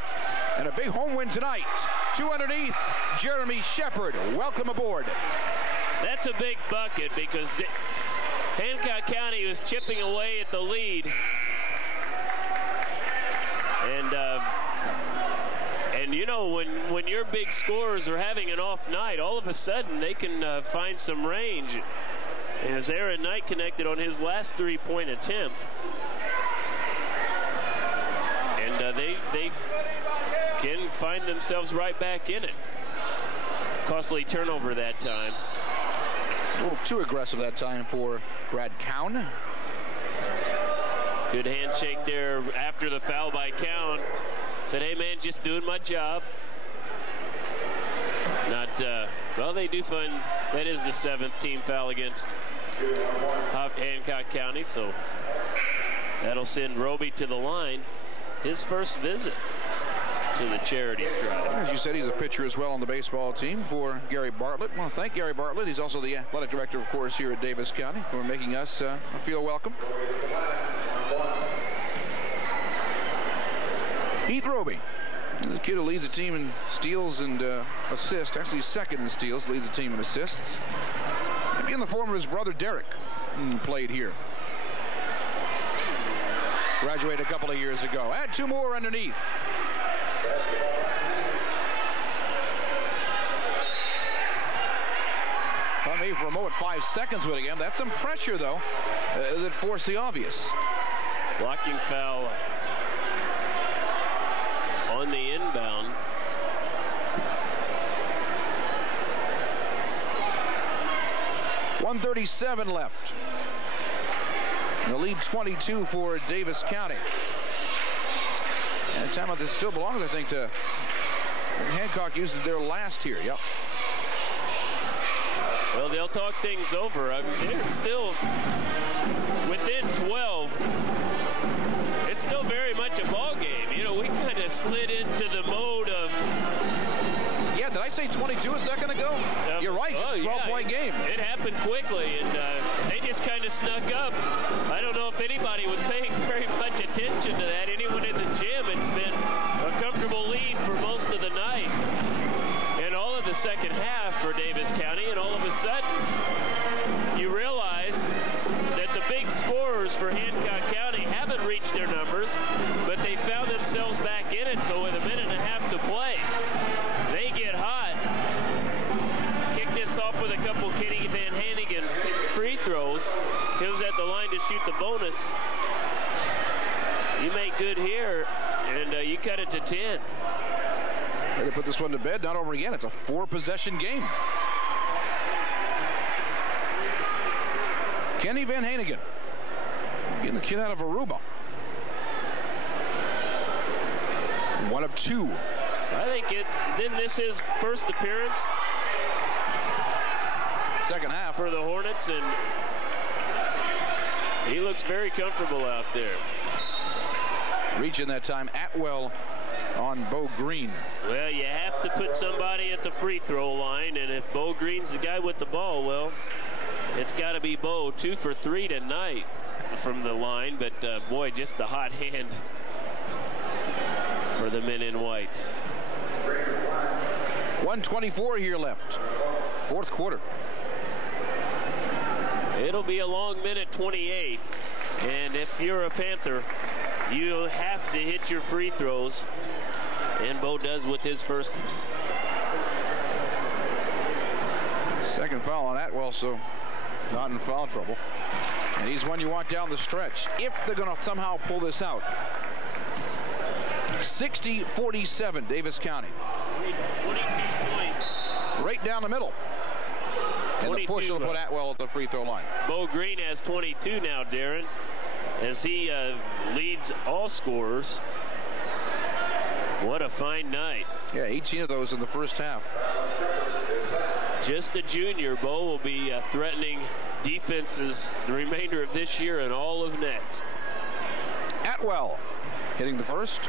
And a big home win tonight. 2 underneath. Jeremy Shepard. Welcome aboard. That's a big bucket because Hancock County was chipping away at the lead. And you know, when your big scorers are having an off night, all of a sudden they can find some range. As Aaron Knight connected on his last 3-point attempt. And they can find themselves right back in it. Costly turnover that time. A little too aggressive that time for Brad Cowan. Good handshake there after the foul by Cowan. Said, hey, man, just doing my job. Well, they do find that is the 7th team foul against Hancock County, so that'll send Roby to the line. His first visit to the charity stripe. As you said, he's a pitcher as well on the baseball team for Gary Bartlett. I want to thank Gary Bartlett. He's also the athletic director, of course, here at Daviess County for making us feel welcome. Heath Roby. He's a kid who leads the team in steals and assists. Actually, second in steals, leads the team in assists. Might be in the form of his brother Derek, who played here. Graduated a couple of years ago. Add 2 more underneath. Thought maybe for a moment 5 seconds with him. That's some pressure, though, that forced the obvious. Blocking foul on the inbound. .137 left. The lead 22 for Davis County. And timeout that still belongs, I think, to Hancock. Uses their last here. Yep. Well, they'll talk things over. They're still within 12. It's still very much a ball game. You know, we kind of slid into the mode of. Yeah, did I say 22 a second ago? You're right, just a 12-point game. It happened quickly, and they just kind of snuck up. I don't know if anybody was paying very much attention to that. Anyone in the gym, it's been a comfortable lead for most of the night. And all of the second half for Davis County, and all of a sudden, you realize that the big scorers for Hancock County haven't reached their numbers, but they found themselves back in it, so with a minute and a half to play, they get hot. Kick this off with a couple Kenny Van Hannigan free throws. He was at the line to shoot the bonus. You make good here, and you cut it to 10. Ready to put this one to bed, not over again. It's a 4-possession game. Kenny Van Hannigan getting the kid out of Aruba. 1 of 2. I think then this is first appearance. Second half for the Hornets, and he looks very comfortable out there. Reaching that time, Atwell on Bo Green. Well, you have to put somebody at the free throw line, and if Bo Green's the guy with the ball, well, it's got to be Bo. 2 for 3 tonight from the line, but boy, just the hot hand for the men in white. 1:24 here left. Fourth quarter. It'll be a long minute 28, and if you're a Panther, you have to hit your free throws, and Bo does with his first. Second foul on Atwell, so not in foul trouble. And he's one you want down the stretch if they're going to somehow pull this out. 60-47, Davis County. 22 points. Right down the middle. And the push will put Atwell at the free throw line. Bo Green has 22 now, Darren, as he leads all scorers. What a fine night. Yeah, 18 of those in the first half. Just a junior, Bo will be threatening defenses the remainder of this year and all of next. Atwell hitting the first.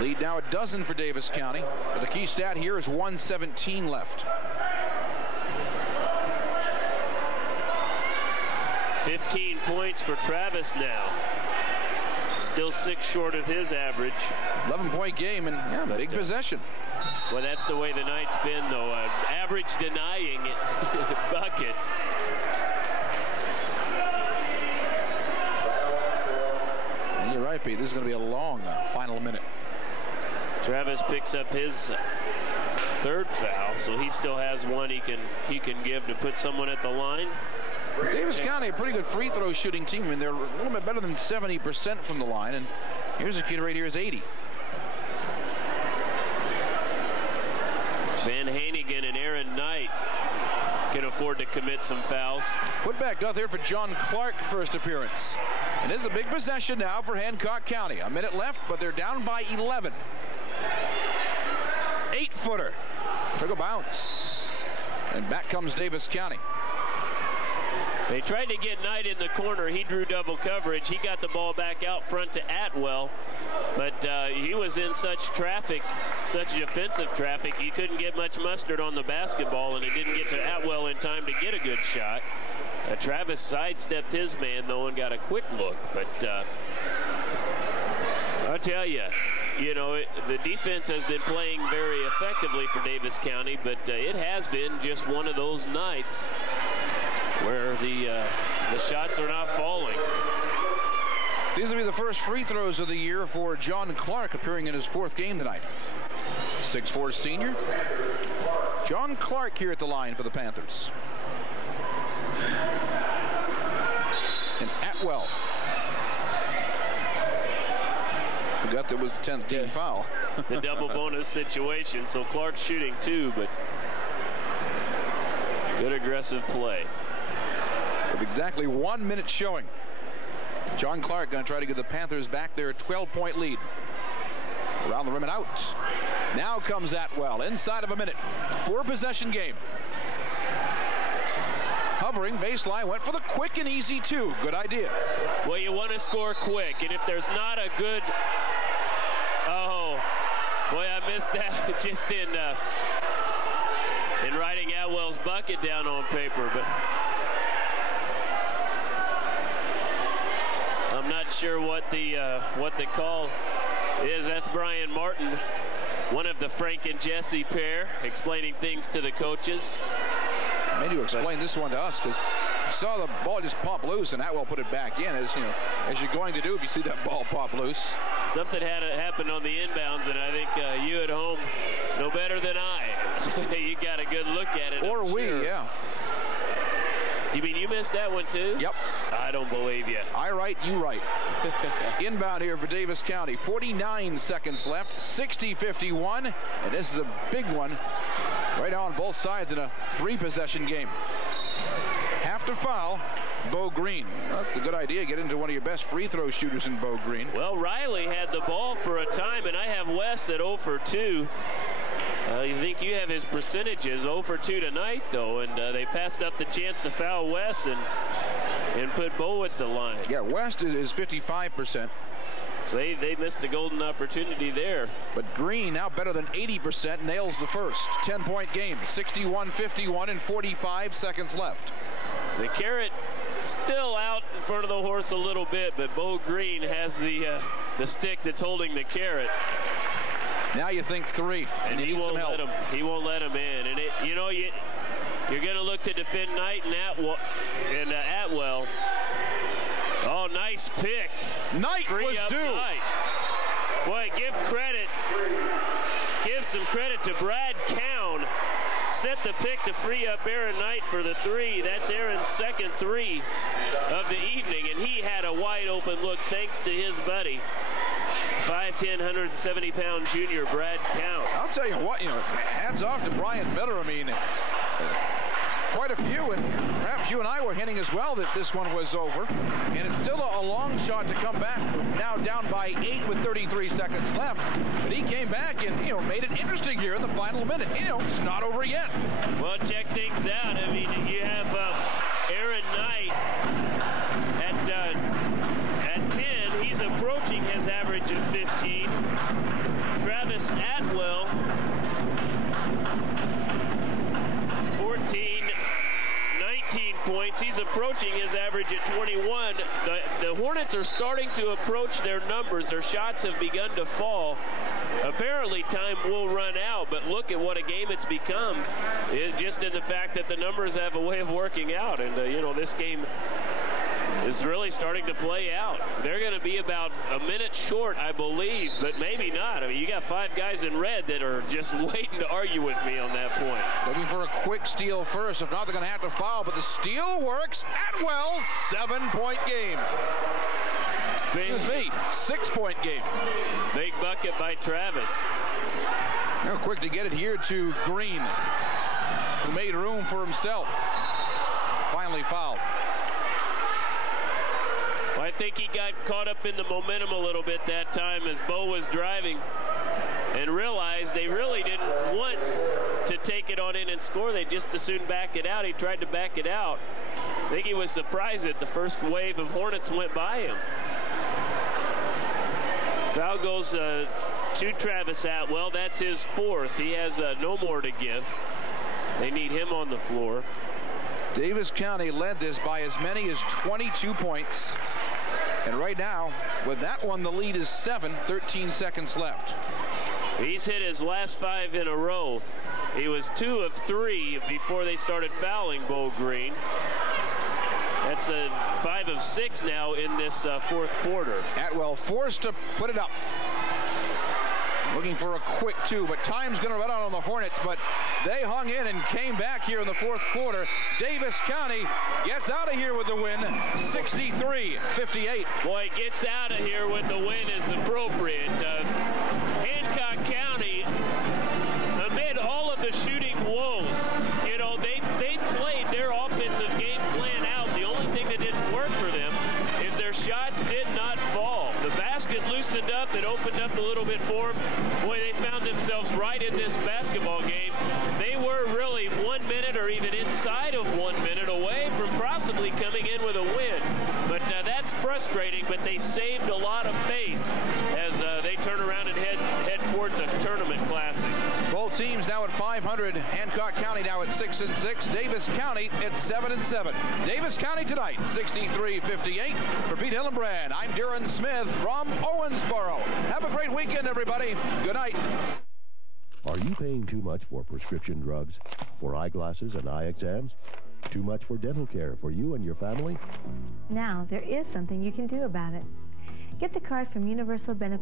Lead now a dozen for Davis County. But the key stat here is 1:17 left. 15 points for Travis now. Still 6 short of his average. 11-point game, and yeah, big possession. Well, that's the way the night's been, though. Average denying it. Bucket. And you're right, Pete. This is going to be a long final minute. Travis picks up his third foul, so he still has one he can give to put someone at the line. Davis County, a pretty good free throw shooting team. I mean, they're a little bit better than 70% from the line, and here's a kid right here is 80. Van Hannigan and Aaron Knight can afford to commit some fouls. Put back out there for John Clark, first appearance. And this is a big possession now for Hancock County. A minute left, but they're down by 11. 8-footer. Took a bounce. And back comes Davis County. They tried to get Knight in the corner. He drew double coverage. He got the ball back out front to Atwell, but he was in such traffic, such defensive traffic, he couldn't get much mustard on the basketball, and it didn't get to Atwell in time to get a good shot. Travis sidestepped his man, though, and got a quick look. But I'll tell you, you know, the defense has been playing very effectively for Davis County, but it has been just one of those nights where the shots are not falling. These will be the first free throws of the year for John Clark, appearing in his 4th game tonight. 6'4" senior. John Clark here at the line for the Panthers. And Atwell. Forgot there was the 10th team foul. The double bonus situation, so Clark's shooting 2, but good aggressive play. With exactly 1 minute showing. John Clark going to try to get the Panthers back their 12-point lead. Around the rim and out. Now comes Atwell inside of a minute. 4-possession game. Hovering baseline, went for the quick and easy 2. Good idea. Well, you want to score quick, and if there's not a good... Oh, boy, I missed that just in writing Atwell's bucket down on paper, but I'm not sure what the call is. That's Brian Martin, one of the Frank and Jesse pair, explaining things to the coaches. Maybe you explain this one to us, because you saw the ball just pop loose and Atwell put it back in, as you're going to do if you see that ball pop loose. Something had happened on the inbounds, and I think you at home know better than I. You got a good look at it. Or we, sure. Yeah. You mean you missed that one too? Yep. I don't believe you. I right, you right. Inbound here for Davis County. 49 seconds left. 60-51. And this is a big one. Right on both sides in a 3-possession game. Have to foul Bo Green. That's a good idea. Get into one of your best free throw shooters in Bo Green. Well, Riley had the ball for a time, and I have Wes at 0 for 2. You think you have his percentages 0 for 2 tonight, though, and they passed up the chance to foul Wes and put Bo at the line. Yeah, West is 55%. So they missed a golden opportunity there. But Green, now better than 80%, nails the first. 10-point game, 61-51 and 45 seconds left. The carrot still out in front of the horse a little bit, but Bo Green has the stick that's holding the carrot. Now you think 3, and he won't let him. He won't let him in, and you're going to look to defend Knight and Atwell. Oh, nice pick. Knight was due. Knight. Boy, give some credit to Brad Cowan. Set the pick to free up Aaron Knight for the 3. That's Aaron's second 3 of the evening, and he had a wide open look thanks to his buddy, 5'10", 170-pound junior Brad Cowan. I'll tell you what, hats off to Brian Miller. I mean, quite a few, and perhaps you and I were hinting as well that this one was over. And it's still a long shot to come back. Now down by 8 with 33 seconds left. But he came back and, made it interesting here in the final minute. It's not over yet. Well, check things out. I mean, you have Aaron Knight at 10. He's approaching his average of 15. Travis Atwell, 14, 19 points. He's approaching his average at 21. The Hornets are starting to approach their numbers. Their shots have begun to fall. Apparently time will run out, but look at what a game it's become. Just in the fact that the numbers have a way of working out, and this game is really starting to play out. They're going to be about a minute short, I believe, but maybe not. I mean, you got 5 guys in red that are just waiting to argue with me on that point. Looking for a quick steal first. If not, they're going to have to foul, but the steal works. Atwell, 7-point game. Excuse me, 6-point game. Big bucket by Travis. Real quick to get it here to Green, who made room for himself. Finally fouled. I think he got caught up in the momentum a little bit that time as Bo was driving and realized they really didn't want to take it on in and score. They just as soon back it out. He tried to back it out. I think he was surprised that the first wave of Hornets went by him. Foul goes to Travis Atwell. That's his 4th. He has no more to give. They need him on the floor. Davis County led this by as many as 22 points. And right now, with that one, the lead is 7, 13 seconds left. He's hit his last 5 in a row. He was 2 of 3 before they started fouling Bo Green. That's a 5 of 6 now in this fourth quarter. Atwell forced to put it up. Looking for a quick 2, but time's going to run out on the Hornets, but they hung in and came back here in the fourth quarter. Daviess County gets out of here with the win, 63-58. Boy, gets out of here with the win is appropriate. Hancock County, amid all of the shooting woes, you know, they played their offensive game plan out. The only thing that didn't work for them is their shots did not fall. The basket loosened up, it opened up a little bit for them. Boy, they found themselves right in this basketball game. They were really 1 minute or even inside of 1 minute away from possibly coming in with a win. But that's frustrating, but they saved a lot of pace as they turn around and head towards a tournament classic. Both teams now at 500. Hancock County now at 6-6. Daviess County at 7-7. Daviess County tonight, 63-58. For Pete Hillenbrand, I'm Darren Smith from Owensboro. Have a great weekend, everybody. Good night. Are you paying too much for prescription drugs, for eyeglasses and eye exams? Too much for dental care for you and your family? Now there is something you can do about it. Get the card from Universal Benefit